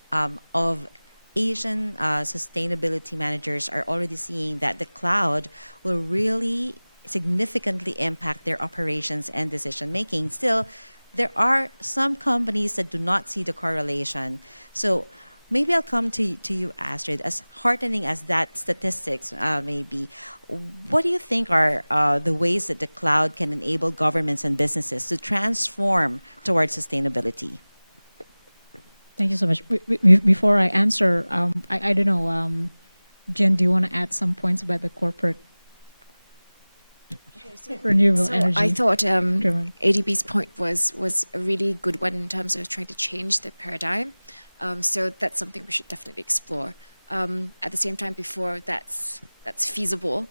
of Asian sustainability managers are already seeing that the cloud will really significantly impact their operations and decision making. Still, there are some companies that do not see the correlation. So maybe I'll come to you, Astrid. As heartening as that statistics may be, what do you think are the ways that the cloud can enable governments and businesses to transform towards sustainability? Thank you so much. Before I answer, I don't know, Jen, do you want to add some points about the corporate renewable energy? I thought ADB's point was a really good one in terms of trying to change the paradigm. So that's something we should definitely explore. At the same time, before that's feasible,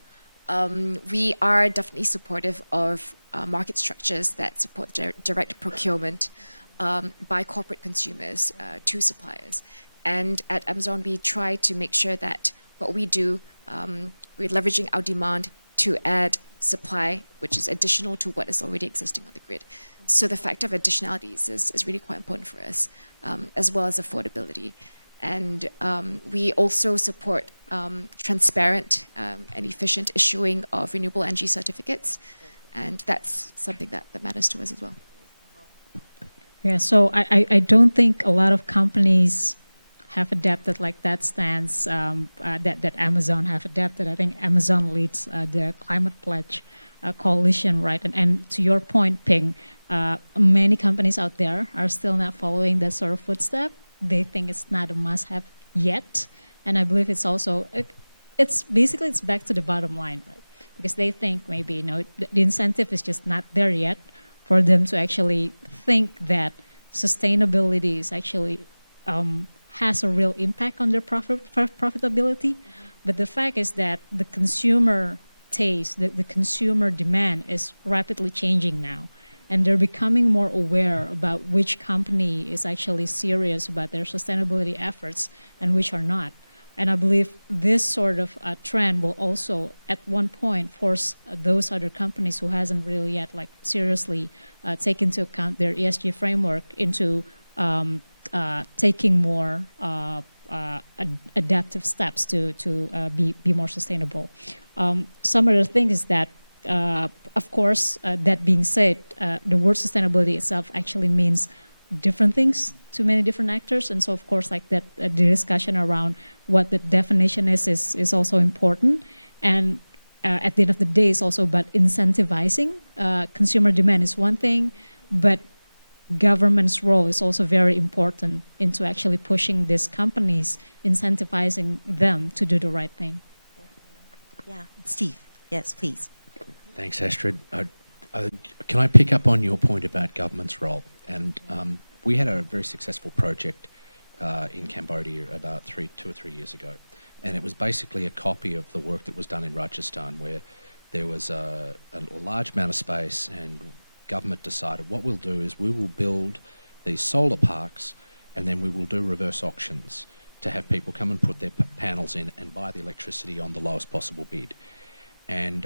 we are definitely supportive of market structures that support direct procurement by corporate consumers to suppliers. And at Amazon, we try to make sure that what we do, we're leveraging our demand to add supply, which is additional to what is already existing on the grid. So the fact of additionality is really quite important for us, as well as affordability. And we also support transparent and efficient issuing of renewable energy certificates. And that's something that matters to us as well. Yeah, so I don't think a lot of companies have adapted like that stance that Amazon have adapted. I think Amazon leads the Climate Pledge coalition, right? And to your point, Ping, many companies out there are still not following that sort of footstep. They think it's not a must-have yet. And I believe it's also, it's back to the bottom line, right? Because they think maybe, the incentive is just not there yet for them to actually think that sustainability is actually has a real impact on their profitability. But the fact is that the consumer taste, the consumer demand is rapidly changing now. And they're becoming more aware about which company is actually serious about their sustainability efforts and which are not. And I believe this sort of trend will also, at one point, force those other companies who hasn't really yet seriously taken into account their ESG framework into taking more adaptive steps to be more sustainable. Some other thing is that, of course, that being said, the word sustainability itself actually means different things to many different actors, and so of course, the discussion around what the definition is also important. And at the end of the day, it's also about incentivizing. Consumer demand is one thing, but government's role is also very important into actually pushing these companies, incentivizing them to do the right thing. Yeah, Steve, yes, please. Thanks, Astrid. Can I pick up on your point about government's role? And we had a very successful project in Cambodia about 2 or 3 years ago. And it was basically a copy of the work that was done in Rajasthan, where there was a large amount of space, and government decided what we'll do is we will build these solar parks, and then we will do reverse auctions to have people come and put their panels in and buy the electricity on the lowest possible bid. And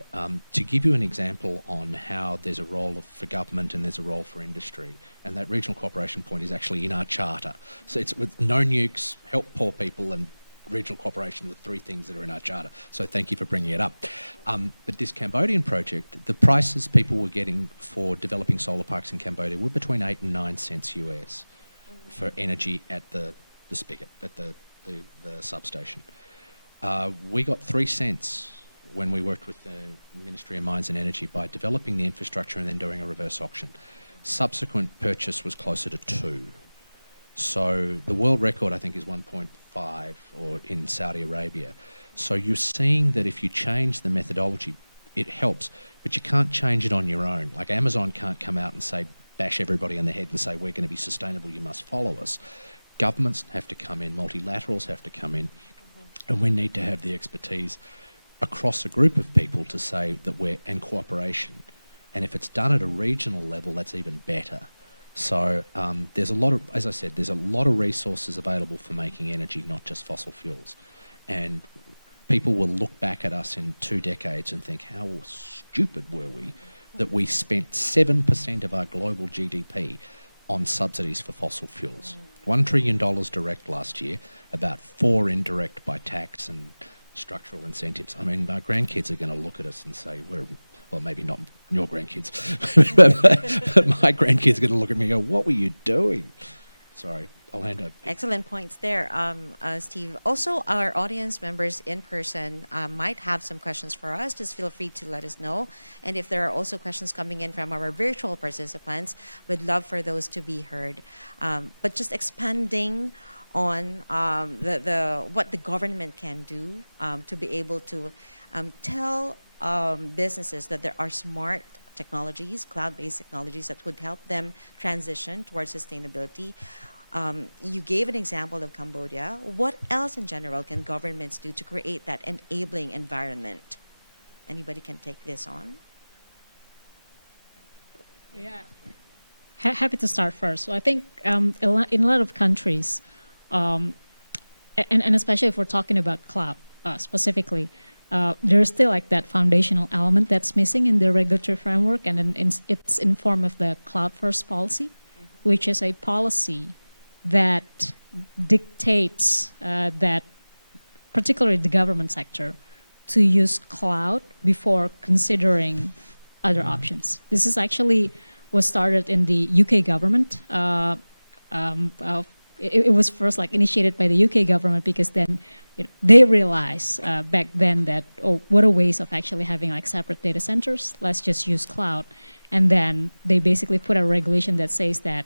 to give you an example on how there's a role for government and there's a role for industry, and that regional cooperation point is actually in our charter. So it's with no nukes, help poor people, and regional cooperation are the three things that are in our charter. So thank you for bringing it up. But this Cambodian project, the prices people were getting for developing solar parks in Cambodia were between 8 and 9 cents US for energy at the spigot, at the substation. We got 3 cents when we worked with the Ministry of Mines and Energy by developing the infrastructure and then doing a reverse auction. Subsequent purchase was closer to 2. So the world record, I think, is 1.5 or in Saudi Arabia. So you're seeing that if you change the methodology, it helps, but you can't change it on your own. Like Amazon can't come out and say, bash everybody on the head and say, we're going to be sustainable, you must follow us. Governments have to come in, multilaterals have to come in, and we need to have the expertise across a group of people to say that and cooperation. And if it's done at a regional level, that's even better. So there's a lot of, as I said, there's a lot of resources available for making energy, not just fossil fuels. And people will look back at us in 2 decades and think, how stupid were we that we spent 7% of our global GDP on subsidies for fossil fuels. $1 trillion direct last year, about 4 indirect by tax and structural incentives. I mean, our grandkids are going to look at us and say, well, maybe not your grandkids, but my grandkids are going to look at me and go, what were you doing? Sorry, I'll hand over. Excellent points there, Steve. Also, our audience members in person might have some questions for us. Just feel free to let us know. And if there are also questions coming in from our virtual participants, we'd love for those to be heard. But just expanding on what the government can do to be able to tell businesses that there are smart technologies, cloud-based technologies that would help them transition towards sustainability. You gave an example of Cambodia. What else in general can governments do to create that enabling environment? Anybody can take this on? Yeah. Happy to start first. So I think in a lot of countries, and especially if we're talking about cloud specifically, there's still like that foundational element that's missing in the regulatory framework, and it's in form of the cloud first policy, which is a policy that dictates that particularly the government sector to use cloud before considering other options. This is actually was started in the UK government. It was first initiated by the UK government because then they realized back then that, oh, what a waste of actually having separate data centers. Let's just use cloud. And then they basically put a regulation that says that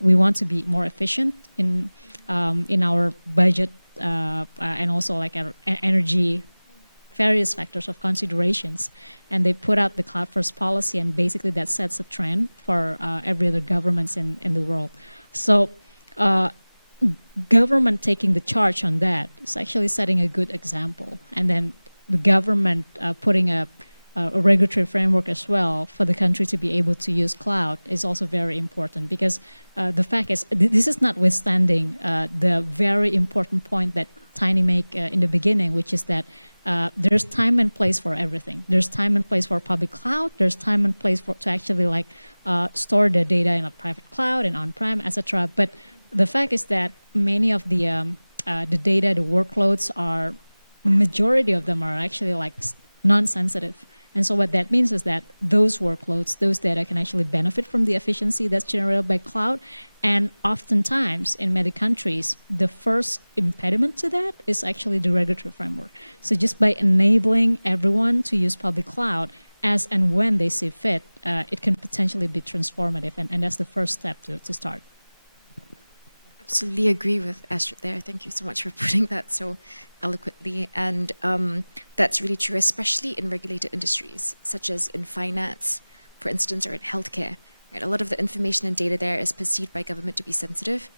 we want to be more efficient in our budget and also our energy, various factors of considerations. And they put out the cloud first policy, and basically that sets a trend for every other governments in the world. So government taking the charge on that is actually setting a good example, and then the government putting a regulatory framework as well for the country to be able to use cloud is also very important, because the fact is, this is notwithstanding the very important point that Tiny make in the beginning, which is that there's time and place for everything. There's time and place for public cloud. There's time and place for to actually like store the data in a private cloud and on-prem, etc. But the fact is that many of the data, the workloads are, majority of them are actually like non-sensitive. And so what that means is that those workloads, those data can actually benefit from the efficiency that's generated by cloud. And oftentimes in many countries, the first impediment to that is actually the regulatory framework. So just by enabling everyone to use public cloud as and when they see fit, it can potentially be transformative. And that's the first step to start. Absolutely agree with Astrid there. Thank you so much for putting that so eloquently. And that's really true, especially in regulated industries, such as in finance, for instance, or in healthcare. Right? A lot of the information and data there is perceived by government to be sensitive.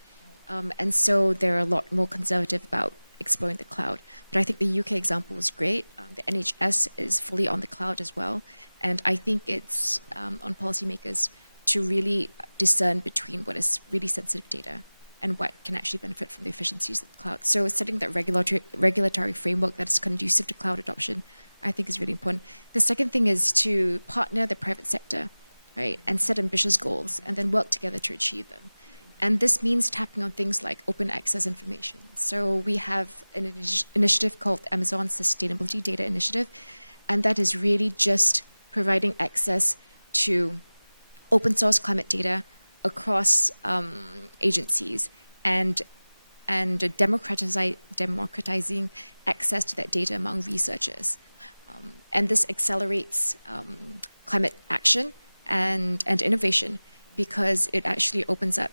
And so they're a lot more conservative about exploring the cloud. But I think the UK example was great. The NHS is fully on the cloud as well. And I think it's on policymakers to really discern between what is really sensitive data and what can actually benefit from the efficiencies of the cloud. So setting that regulatory framework that is conducive to cloud adoption, I think is really important. The second thing is to partner the private sector, right, and set ambitious goals and then work together to achieve them. And this means tapping on things like open access information. So we have an initiative called Amazon Sustainability Data Initiative, and that is really just providing access to open source climate data across agencies and democratizing access to that data among researchers. And this accelerates climate action and innovation, because it actually opens up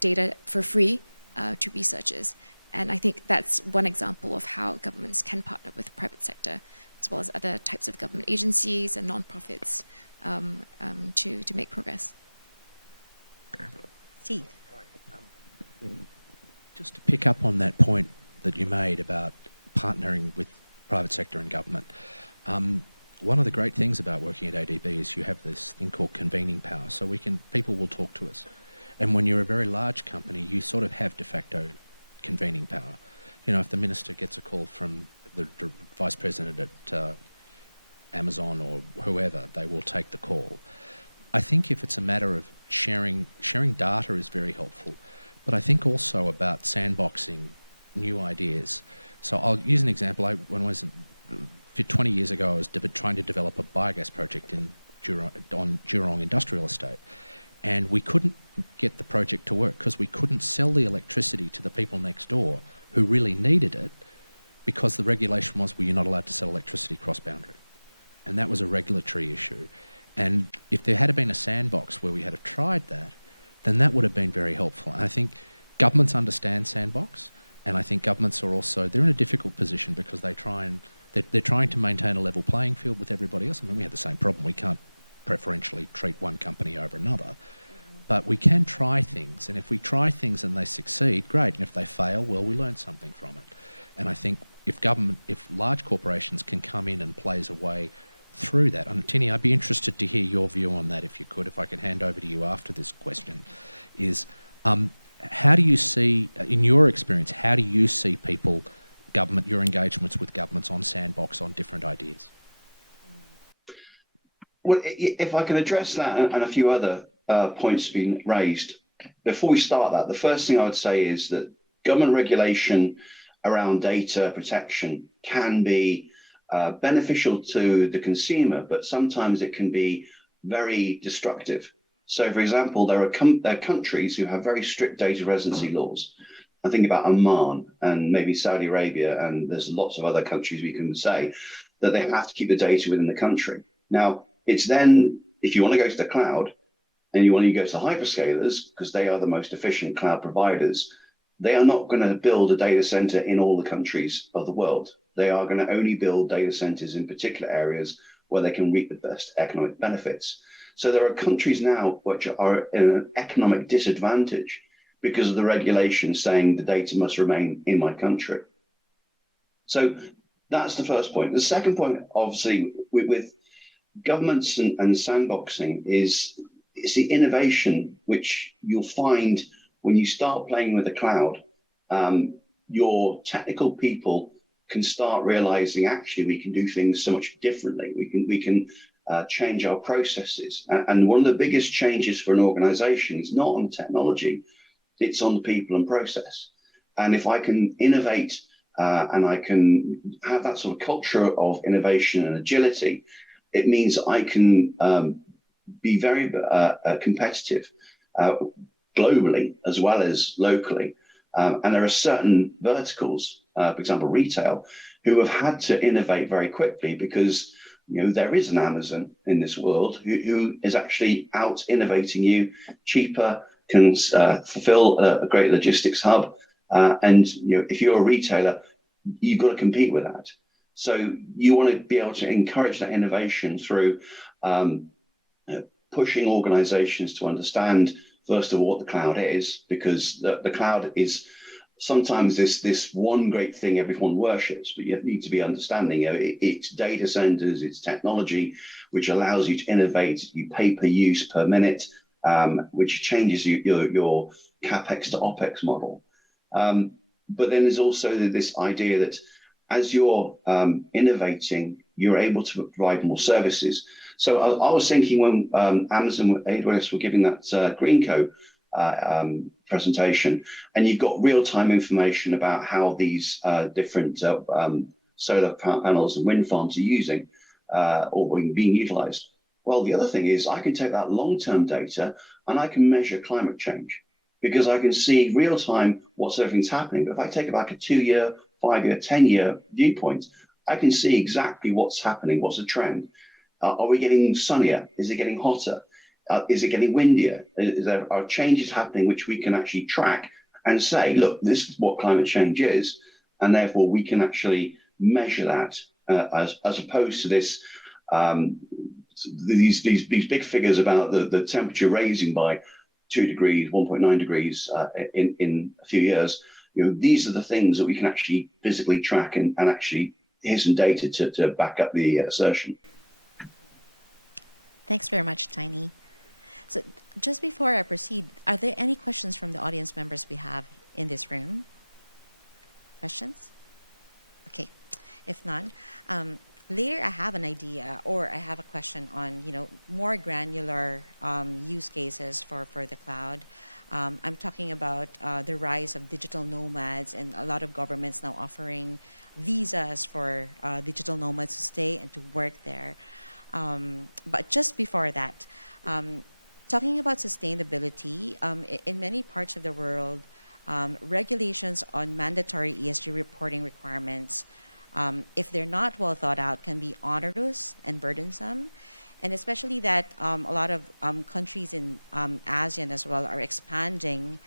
data for free to researchers. And I think that's one example of how governments can partner with the private sector, as well as other types of government agencies and nonprofits to make progress. Steve. Just to pick up on that point that you made about partnering with private sector and government, one of the great things about working at ADB is you have this thing called convening power. So people will talk to us. And when you're a very large company, you sort of have de facto convening power. You know, if the minister gets a call from the vice president at Amazon or whoever, they will take the call. I think if it's a matter of sharing data is very helpful, but I think also about sandboxing new ideas. So I'll use an example. When I was 20 years ago, I was trying to develop a biogas project on Jurong Industrial Estate, and we couldn't get the project to work because we couldn't sell the electricity to the people next door who really needed it, because the regulation was, well, you're not allowed to sell electricity cross-boundary. And that was a regulatory issue. And if there had been a sandbox where we had tried that, then that would have been very helpful. And I think governments understand sandbox, and I think governments are also, they're in a difficult position because they're trying to maintain a level playing field with everybody else. I mean, we have the same problem. We can't preferentially treat one company over another. But we can try things, and if we try things and they succeed, great. And if they fail, well, we learn something from it. And I think if large corporations can come in and blaze a way through that. And Tini, I'd be interested to hear your view on that, if you could, if I could hand over to you after this question, is how do you see, in your experience, how do you see your engagements with governments on sandbox on different ideas? Well, if I can address that and a few other points being raised, before we start that, the first thing I would say is that government regulation around data protection can be beneficial to the consumer, but sometimes it can be very destructive. So, for example, there are countries who have very strict data residency laws. I think about Oman and maybe Saudi Arabia, and there's lots of other countries we can say that they have to keep the data within the country. Now, it's then, if you want to go to the cloud and you want to go to hyperscalers, because they are the most efficient cloud providers, they are not going to build a data center in all the countries of the world. They are going to only build data centers in particular areas where they can reap the best economic benefits. So there are countries now which are in an economic disadvantage because of the regulation saying the data must remain in my country. So that's the first point. The second point, obviously, with governments and sandboxing is the innovation which you'll find when you start playing with the cloud. Your technical people can start realizing actually we can do things so much differently. We can change our processes. And one of the biggest changes for an organization is not on the technology, it's on the people and process. And if I can innovate and I can have that sort of culture of innovation and agility, it means I can be very competitive globally as well as locally. And there are certain verticals, for example, retail, who have had to innovate very quickly because there is an Amazon in this world who is actually out innovating you cheaper, can fulfill a great logistics hub. And if you're a retailer, you've got to compete with that. So you want to be able to encourage that innovation through pushing organizations to understand, first of all, what the cloud is, because the cloud is sometimes this one great thing everyone worships, but you need to be understanding it's data centers, it's technology, which allows you to innovate. You pay per use per minute, which changes your CapEx to OpEx model. But then there's also this idea that as you're innovating, you're able to provide more services. So I was thinking when Amazon AWS were giving that Greenco presentation, and you've got real-time information about how these different solar panels and wind farms are using or being utilized. Well, the other thing is I can take that long-term data and I can measure climate change because I can see real-time what's everything's happening. But if I take about a 2-year, 5-year, 10-year viewpoint, I can see exactly what's happening, what's the trend. Are we getting sunnier? Is it getting hotter? Is it getting windier? Are changes happening which we can actually track and say, look, this is what climate change is, and therefore we can actually measure that as opposed to this these big figures about the temperature raising by 2 degrees, 1.9 degrees in a few years. These are the things that we can actually physically track and actually here's some data to back up the assertion. Thanks very much, Tiny. So just before I proceed, are there any questions from the audience members we have in this room? Questions? Okay, if none, later I have an idea or I have a question on more granular use cases for the cloud. I'm talking about the rise of digital nomads and a lot of governments now offering visas for digital nomads to stay and to work there. But just before that, talking about sustainability, in many parts of the world, regulations on mandatory ESG reporting requirements, if they're not well thought out, can be onerous and burdensome. And especially that a lot of countries in ASEAN as well are expanding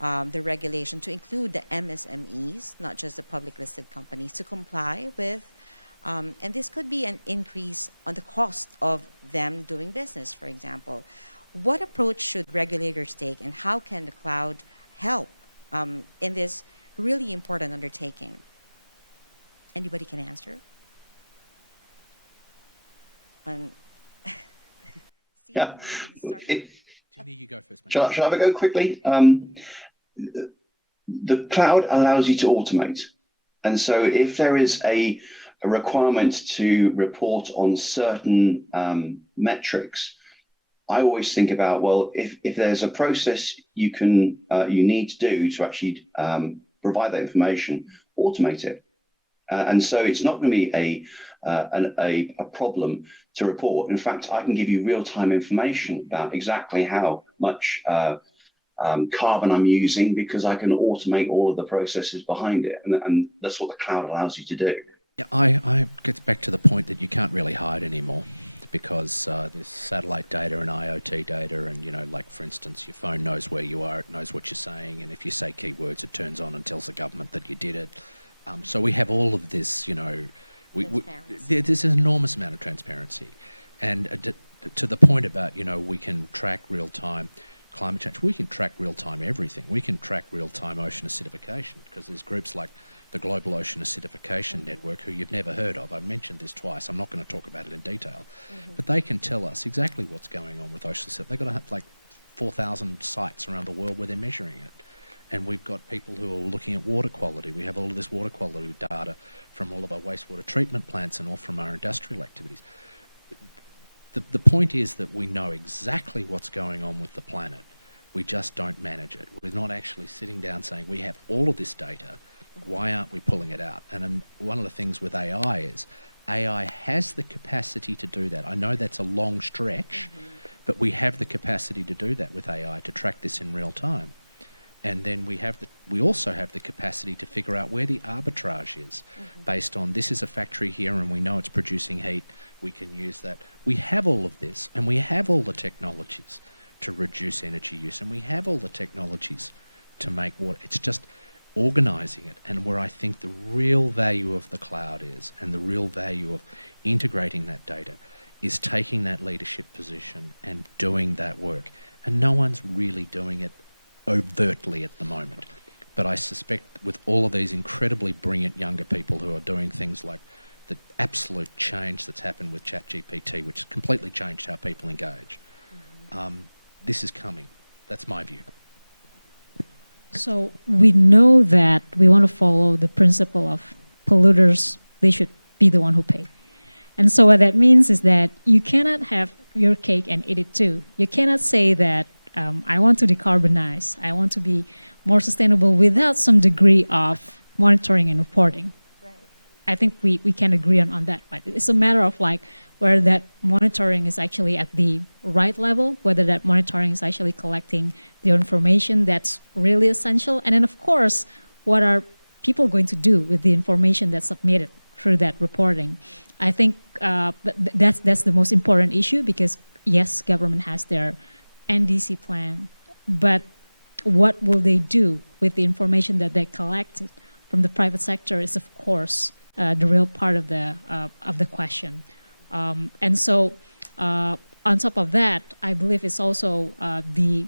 the regulation to include the MSMEs, not just the public listed companies, to comply with. And this could be an increase on the cost of them doing business, for example. What approach should regulators take and how can the cloud help in this really important undertaking? Anybody can answer? Yeah. Jenny, you go first, mate. Shall I have a go quickly? The cloud allows you to automate. And so if there is a requirement to report on certain metrics, I always think about, well, if there's a process you need to do to actually provide that information, automate it. And so it's not going to be a problem to report. In fact, I can give you real-time information about exactly how much carbon I'm using because I can automate all of the processes behind it. And that's what the cloud allows you to do. Yeah, I gets back to the point that you can't really hide anymore because there's satellite data and IoT data and, like, for instance, your phone knows where you are, it knows what you're saying, and if you say keywords, it turns on and tells the government that you did it. So we have all of this, there's an enormous amount of transparency. And to the point about, we can track real-time climate change. We can track real-time everything. We can track real-time ocean acidification because there's groups like the Global Ocean Acidification Network, who you've never heard of. I mentioned this twice. I'm not going to talk about it in detail. But they can tell us exactly what's going on with ocean acidification. They've got like 4,000 sites around the world where they're measuring it. And we've got people who are looking at water quality. We have all of this water quality data from all of our wastewater treatment plants and all from our industrial activities. The point is that we know exactly what's going on with the planet. We just don't manage it. We're not actually sitting down saying, we have all of this data, why aren't we pulling it out? And one of the things with AI is AI has the capacity to do that. I know that's a long stretch, but we have the capacity to do that with AI, to track this in real time. And then we also have the capacity to figure out where the arbitrage is based on this is a factory here and we know it's producing heat. We can use that. We have all of this and we have all the technologies to reduce energy use and we have all the technologies to make water. It's just organising it, and where I think the real value of the cloud is and the real value of integrating that data is taking that leadership position and doing that work. And no one's really doing it overtly at the moment. But I suspect with all of these incredibly brilliant younger people who are doing things like the absolute change that's happened with ChatGPT, which has completely changed how people engage, this is coming. That's my view. So we know that we want to follow the principle of polluters, they should be the one who pay. And so what that means is that you cannot have your cake and eat it too. You cannot say that I want to decarbonize, I want to be more sustainable without some degree of monitoring and reporting. Right. I think we can agree on that. Right? It's a matter of like whether that monitoring is actually at the right level, whether that monitoring is actually collecting the information that's really essential, and then of course, what are people going to do with the information that's submitted through that reporting? I think that's the most important issue because yes, government has their NDC plan, but what will they do with the information that they collected from the private sector is of course the real part of the question. And so on top of that, I believe it's also the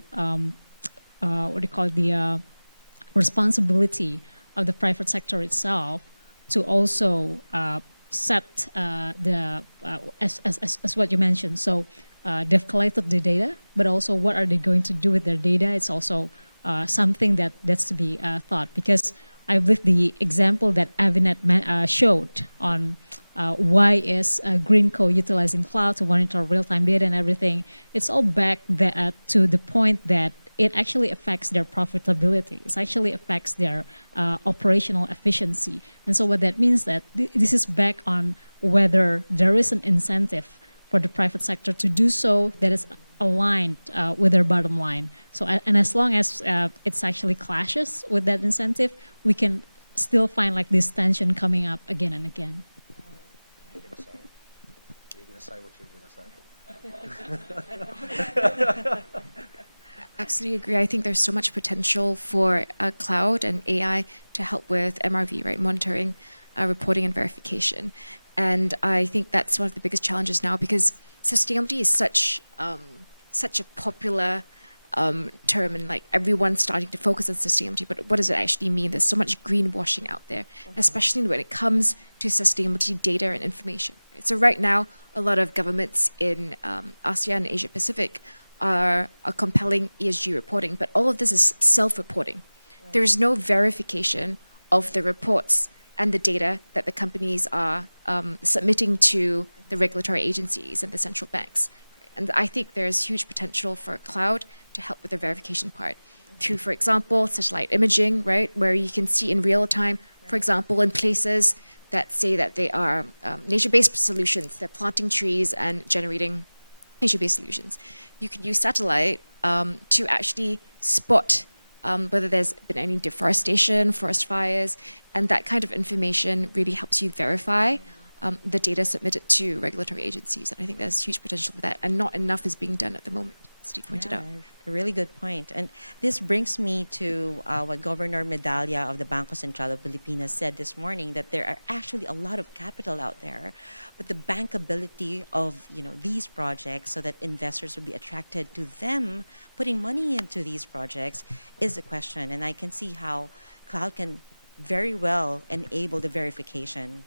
responsibility of the private sector itself to also set as what you mentioned. So they've collected the data, but also what are they going to do with their data? It's also something that's to be thought, because I believe the example that Avinet showed on why is Greenco utilizing cloud to monitor real-time data and everything, it's all back to the point that it actually affects their profitability. It actually affects their operational efficiency. And so what that means that this is back on whether there is an incentive for the private sector to do so that is aligned with their bottom line. So, and as long as it's actually clashes with that incentive, we can still find like this tension coming up again and again. Are you going to say what you're going to say? Absolutely agree. I think there's so much potential for cloud and AI to help with MRV, right? Monitoring, reporting, and verification. And I think that's one of the biggest challenges now because sustainability is such a popular term, and like everyone's starting to focus on sustainability. But what does it actually mean? There's so much greenwashing out there, especially when it comes to sustainability data and information. So right now, a lot of governments in ASEAN and Asia Pacific are compelling ESG reporting, but all of this is self-reporting. Right. There is no verification of the reports and the data that the companies are submitting to the regulatory agencies and the central banks. And I think there is huge potential for cloud to help with the verification part through, for example, satellite imaging, right, where you can see in real time, for example, in places that say that they are nature-based solutions, they're planting trees and generating nature-based solutions. You can use satellite to actually spot whether there's been any deforestation, forest fires, and that kind of information really helps you verify the data submitted to regulatory agencies. And I think there's huge potential for that, and not enough is being done at the moment. Steve pointed out. A really good point. And this brings me to what Governor Medalla of the Bangko Sentral of Pilipinas said this morning, that there are actually a lot of capital out there, but the bankability of these projects so that investors would be attracted to them putting money into these projects is the question. And I can see how cloud can very well enable the verification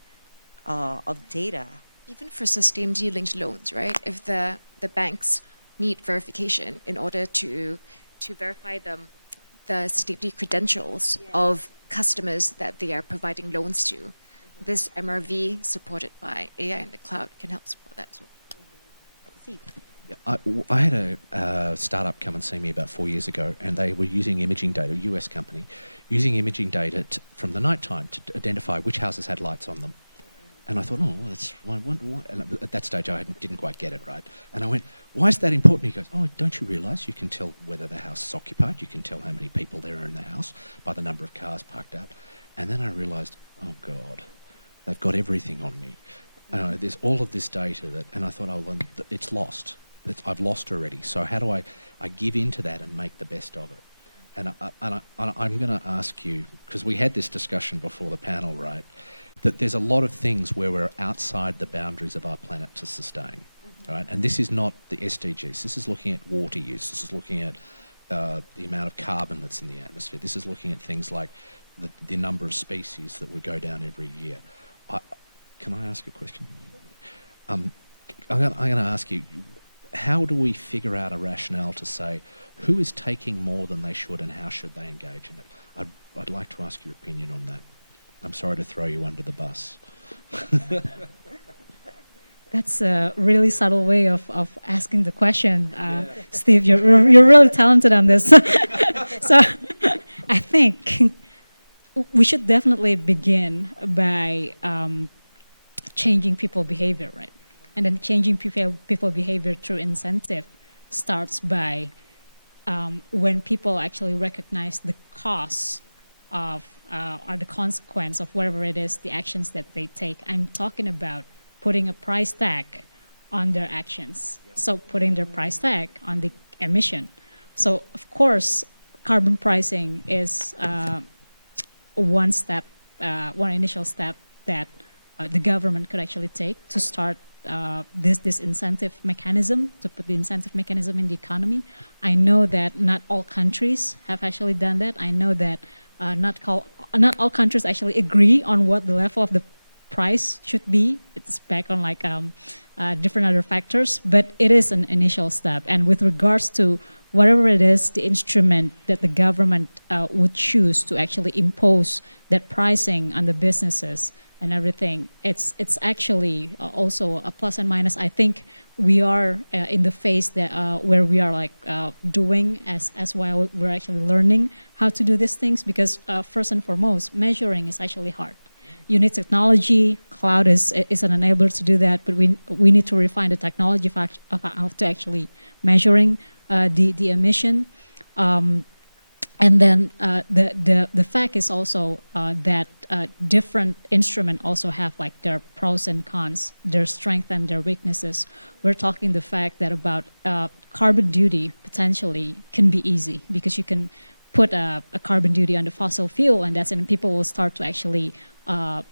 of data. Even for sustainability linked loans, right? If the banks need verification in order to verify the sustainability credentials of customers that they are providing loans to, this MRV supported by AI in the cloud can help support that as well. Yeah, I had a startup come and see me about 4 years ago, and they were using imaging data, a US company, using imaging data from the nighttime to identify which houses had lights on them. And I thought, oh, well, that's one. And at that stage, I didn't quite get it right. And I went, why is that important? He goes, oh, don't you realise you can tell whether the house is occupied? You can tell how many people there are in the house by the number of cars parked out. And then I realised, oh, God, they've got everything on me. There's all of this data and I thought, oh, well, it's lost. I've lost already. So how do I give in to that and make the best of it? And I'm going to ask you, because we had this discussion before the panel, right, that there's a lot of things where we're outside the boundaries of our planet to sustain, right? And this is not the SDGs. This is looking at water use. This is looking at the amount of carbon that's in the atmosphere. This is looking at things like the number of species that would go down every year. Can I ask a question? I'm going to ask you, how do we figure out a rationale to say who is taking more than they should and how should they engage in it? I'd like to ask your opinion on that. I'm sorry to throw you under the bus. That's a really subtle way of asking the question. Steve, you're really talented on this. So I think we should definitely begin by changing people behavior, right? And then changing people behavior through incentive starts by when people actually recognize the cost of or the consequence of whatever it is, the actions that they take. I'm talking about putting a price tag on their actions. So putting their price tag on the emission. So of course, carbon pricing is one initial step that the government could actually take to start this incentive mechanism, to put the incentive mechanism in the economy. I know that not all countries have actually done that. I know that not all countries actually agree on what the level of the price should be. It's back on like different other factors, but it is an initial step. And with regards to whatever it is, the instrument that the government would choose to actually impose that pricing on the businesses and everything, it's actually also a plus and minus. I think we are in the phase that where we are like doing as while we're actually learning how to do these things, because first and foremost, measuring is actually hard. You need technology. Cloud is an enabler to do that, but we need to refine the technology of how to actually measuring the emission. And then the fact is also that different instruments also have like their pros and cons, their strengths and their weaknesses. We're talking the fact that about carbon duty potentially can be easy because you can put a carbon duty on the fossil fuel, and and people will start to actually ride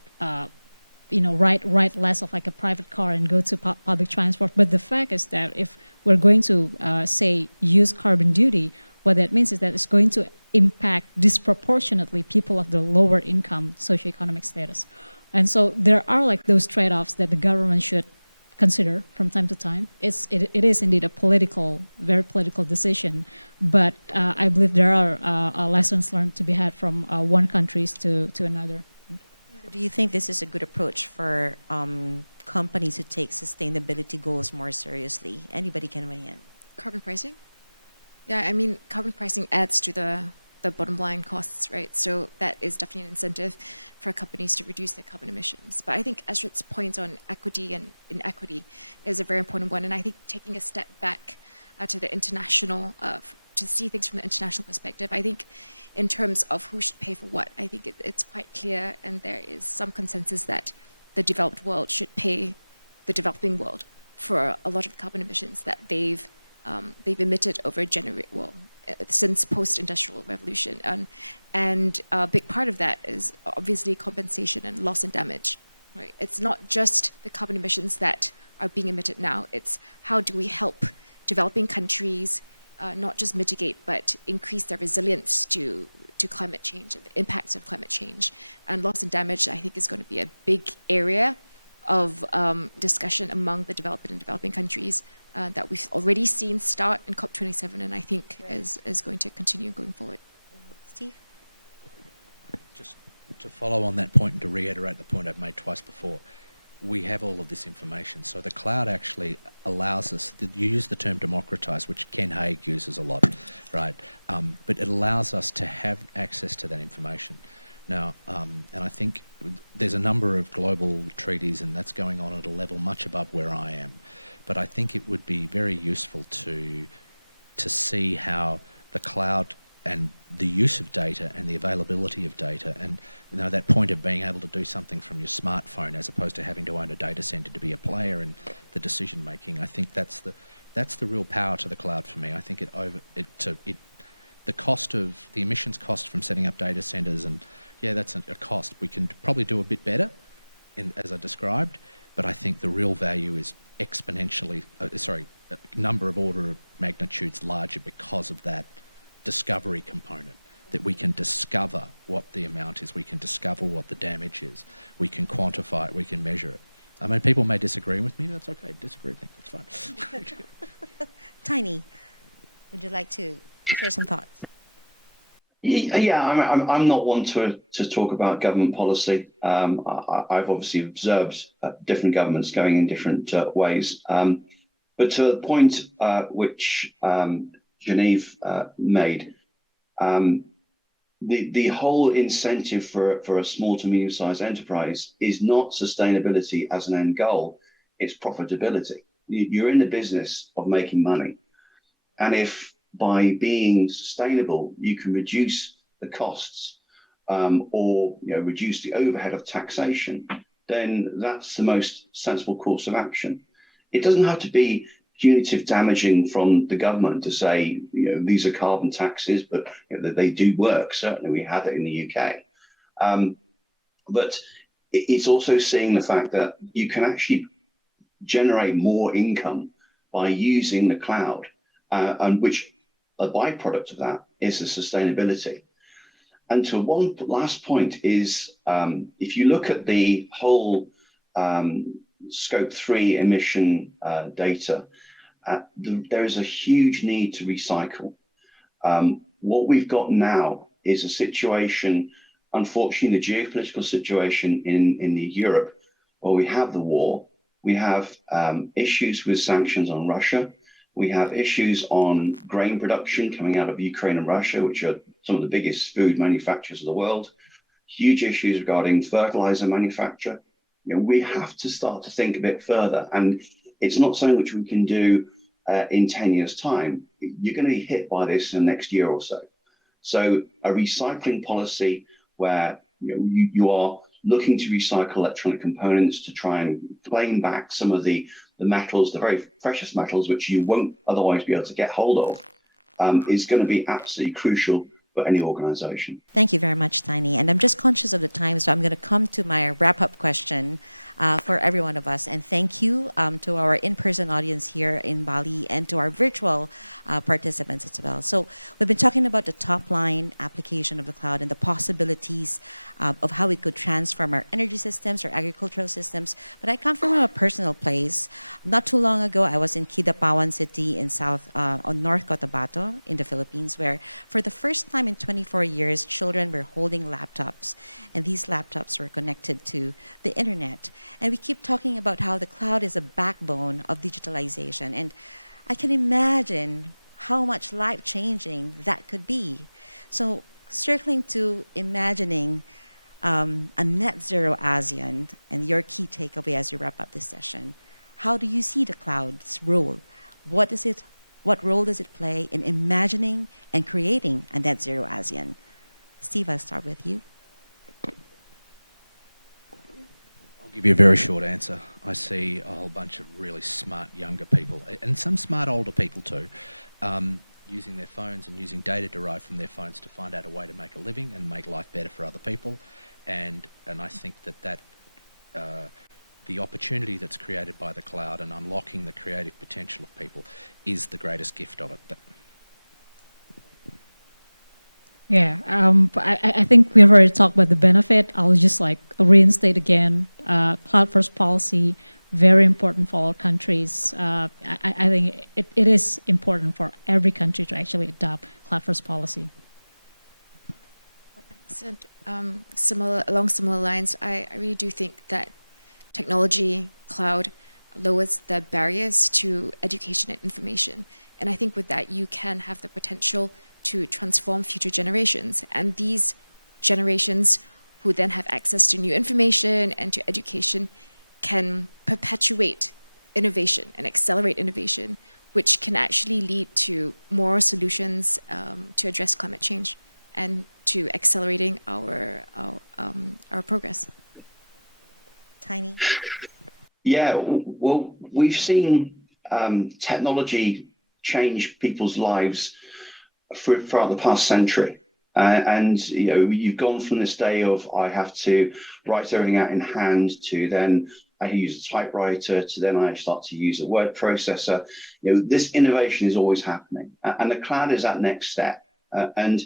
less of like a private car and go to public transport. But the fact is that if we're going to say use carbon duty, what that means is that it's going to impact disproportionately people of the lower income socioeconomic status. And so there are like those trade-offs that the government should consider from time to time. It is indeed a very political decision, but I believe there are lessons learned to be had from one country to another. Do you think this is a good approach for companies who take sustainability goals more seriously? Anybody can weigh in. Carbon pricing? Yeah, I mean, carbon pricing adds to the bottom line costs, right? So that is definitely an incentive for companies to reduce their carbon emissions. But I think Astrid's point on equity and inequity is a very important one. And I think taking a step back to the international, to see things from the international perspective, I think in terms of who should pay for what, I think it's quite clear, and there is some consensus that the developed world should pay the developing world for a lot of carbon emissions that they've they've emitted over since post-industrial revolution. And a big part of that is obviously compensation and loss and damage. Right? It's not just the carbon emissions that are being emitted now. It's how do we help developing countries not just mitigate, but increase their resilience to climate change and the impacts of climate change. And loss and damage, I think, is going to be a big area of discussion among the developed and developing countries that we've already seen start in COP27, and I think is going to continue going forward. Steve? Just to follow on that point and to reiterate the point I've made twice before, we have all of this information. So the cloud actually allows us, you use the term democratize, which Ken Haig uses a lot, right? But it allows us to have access to that information. Now, and I think there's a number of global treaties, and that's going on at a level much above where I am. But I think it would be very useful to see how the cloud and the use of data and the availability of data, and that point of being able to do something from your smartphone as opposed to having to own a data center to be a player in the decision making. I think that's the real power to the cloud for me. I think the cost of the emissions cost from setting up data centers, and yeah, that's a cost. We can probably do a bit better, as I described, but I think the real value is exponentially, number of order of magnitudes larger because of that discovery component, that we can discover what the amount is, we can discover what the damage is, we can quantify it, we can measure it. I mean, people may disagree with me, that's okay, disagree with me, that's fine. Tiny, would you like to share some thoughts? Yeah, I'm not one to talk about government policy. I've obviously observed different governments going in different ways. But to the point which Genevieve made, the whole incentive for a small to medium-sized enterprise is not sustainability as an end goal, it's profitability. You're in the business of making money. And if by being sustainable, you can reduce the costs or reduce the overhead of taxation, then that's the most sensible course of action. It doesn't have to be punitive damaging from the government to say, these are carbon taxes, but they do work. Certainly we have it in the UK. But it's also seeing the fact that you can actually generate more income by using the cloud, and which a byproduct of that is the sustainability. And to one last point is, if you look at the whole Scope 3 emission data, there is a huge need to recycle. What we've got now is a situation, unfortunately, the geopolitical situation in Europe, where we have the war, we have issues with sanctions on Russia, we have issues on grain production coming out of Ukraine and Russia, which are some of the biggest food manufacturers of the world, huge issues regarding fertilizer manufacture. We have to start to think a bit further, and it's not something which we can do in 10 years' time. You're going to be hit by this in the next year or so. So a recycling policy where you are looking to recycle electronic components to try and claim back some of the metals, the very precious metals, which you won't otherwise be able to get hold of, is going to be absolutely crucial for any organization. Thank you very much, Tiny. And I'm just conscious of the time, so I'm going to come to my wrap-up question for every one of us. And thank you to our in-person audience here in Bali and to our virtual participants as well. So we've been talking about the top-line application of the cloud and the possibilities of how it could transform our energy systems, our agricultural systems. But I come from a personal place. Not too long ago, I was in Kidapawan City in North Cotabato in the Philippines, where for the first time in 24 years, children were holding laptops. And these laptops were connected to the internet. And we keep talking about how the cloud is a backbone of digitalization. And I can imagine how much life-changing that could be. So circling to imagining a net zero ASEAN and your key takeaway as we wrap up this session, how do you see the cloud's role? What role does it play in imagining and creating a net zero ASEAN? Steve, I'll start with you. I'll give you a very short answer. I see a whole bunch of really smart younger people, and some smart older people too, using their phones and using data derived from their phones to find out a way to make a living and make life better for other people. And I think that the opportunity that's created by the cloud and unlocking the creative potential of people is the greatest gift of it. Yeah, I think we've already talked about the benefit. I'll just like reinstate again, cloud first policy, very important for all countries. I think it is important for every country to actually adopt cloud first policy. So, along similar lines, I really do think that technology, cloud, lowers the barriers to education and information. And I think with that, you can have the potential to transform future generations. And these generations who then have access to new information and to education can perpetuate innovation and accelerate innovation, which can actually lead to more solutions to address climate change and to accelerating our progress. Tiny? Yeah, well, we've seen technology change people's lives throughout the past century. And you've gone from this day of I have to write everything out in hand to then I use a typewriter to then I start to use a word processor. This innovation is always happening, and the cloud is that next step. And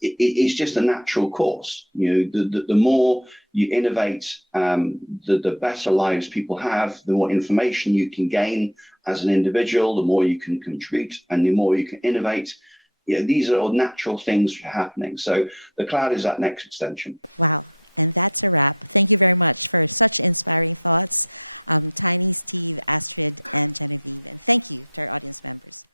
it's just a natural course. The more you innovate, the better lives people have, the more information you can gain as an individual, the more you can contribute, and the more you can innovate. These are all natural things happening. So the cloud is that next extension. Wow. And that's a wrap. Thank you very much for such inspiring thoughts, Tiny, Steve, Astrid, and Genevieve. And thank you to our audience members.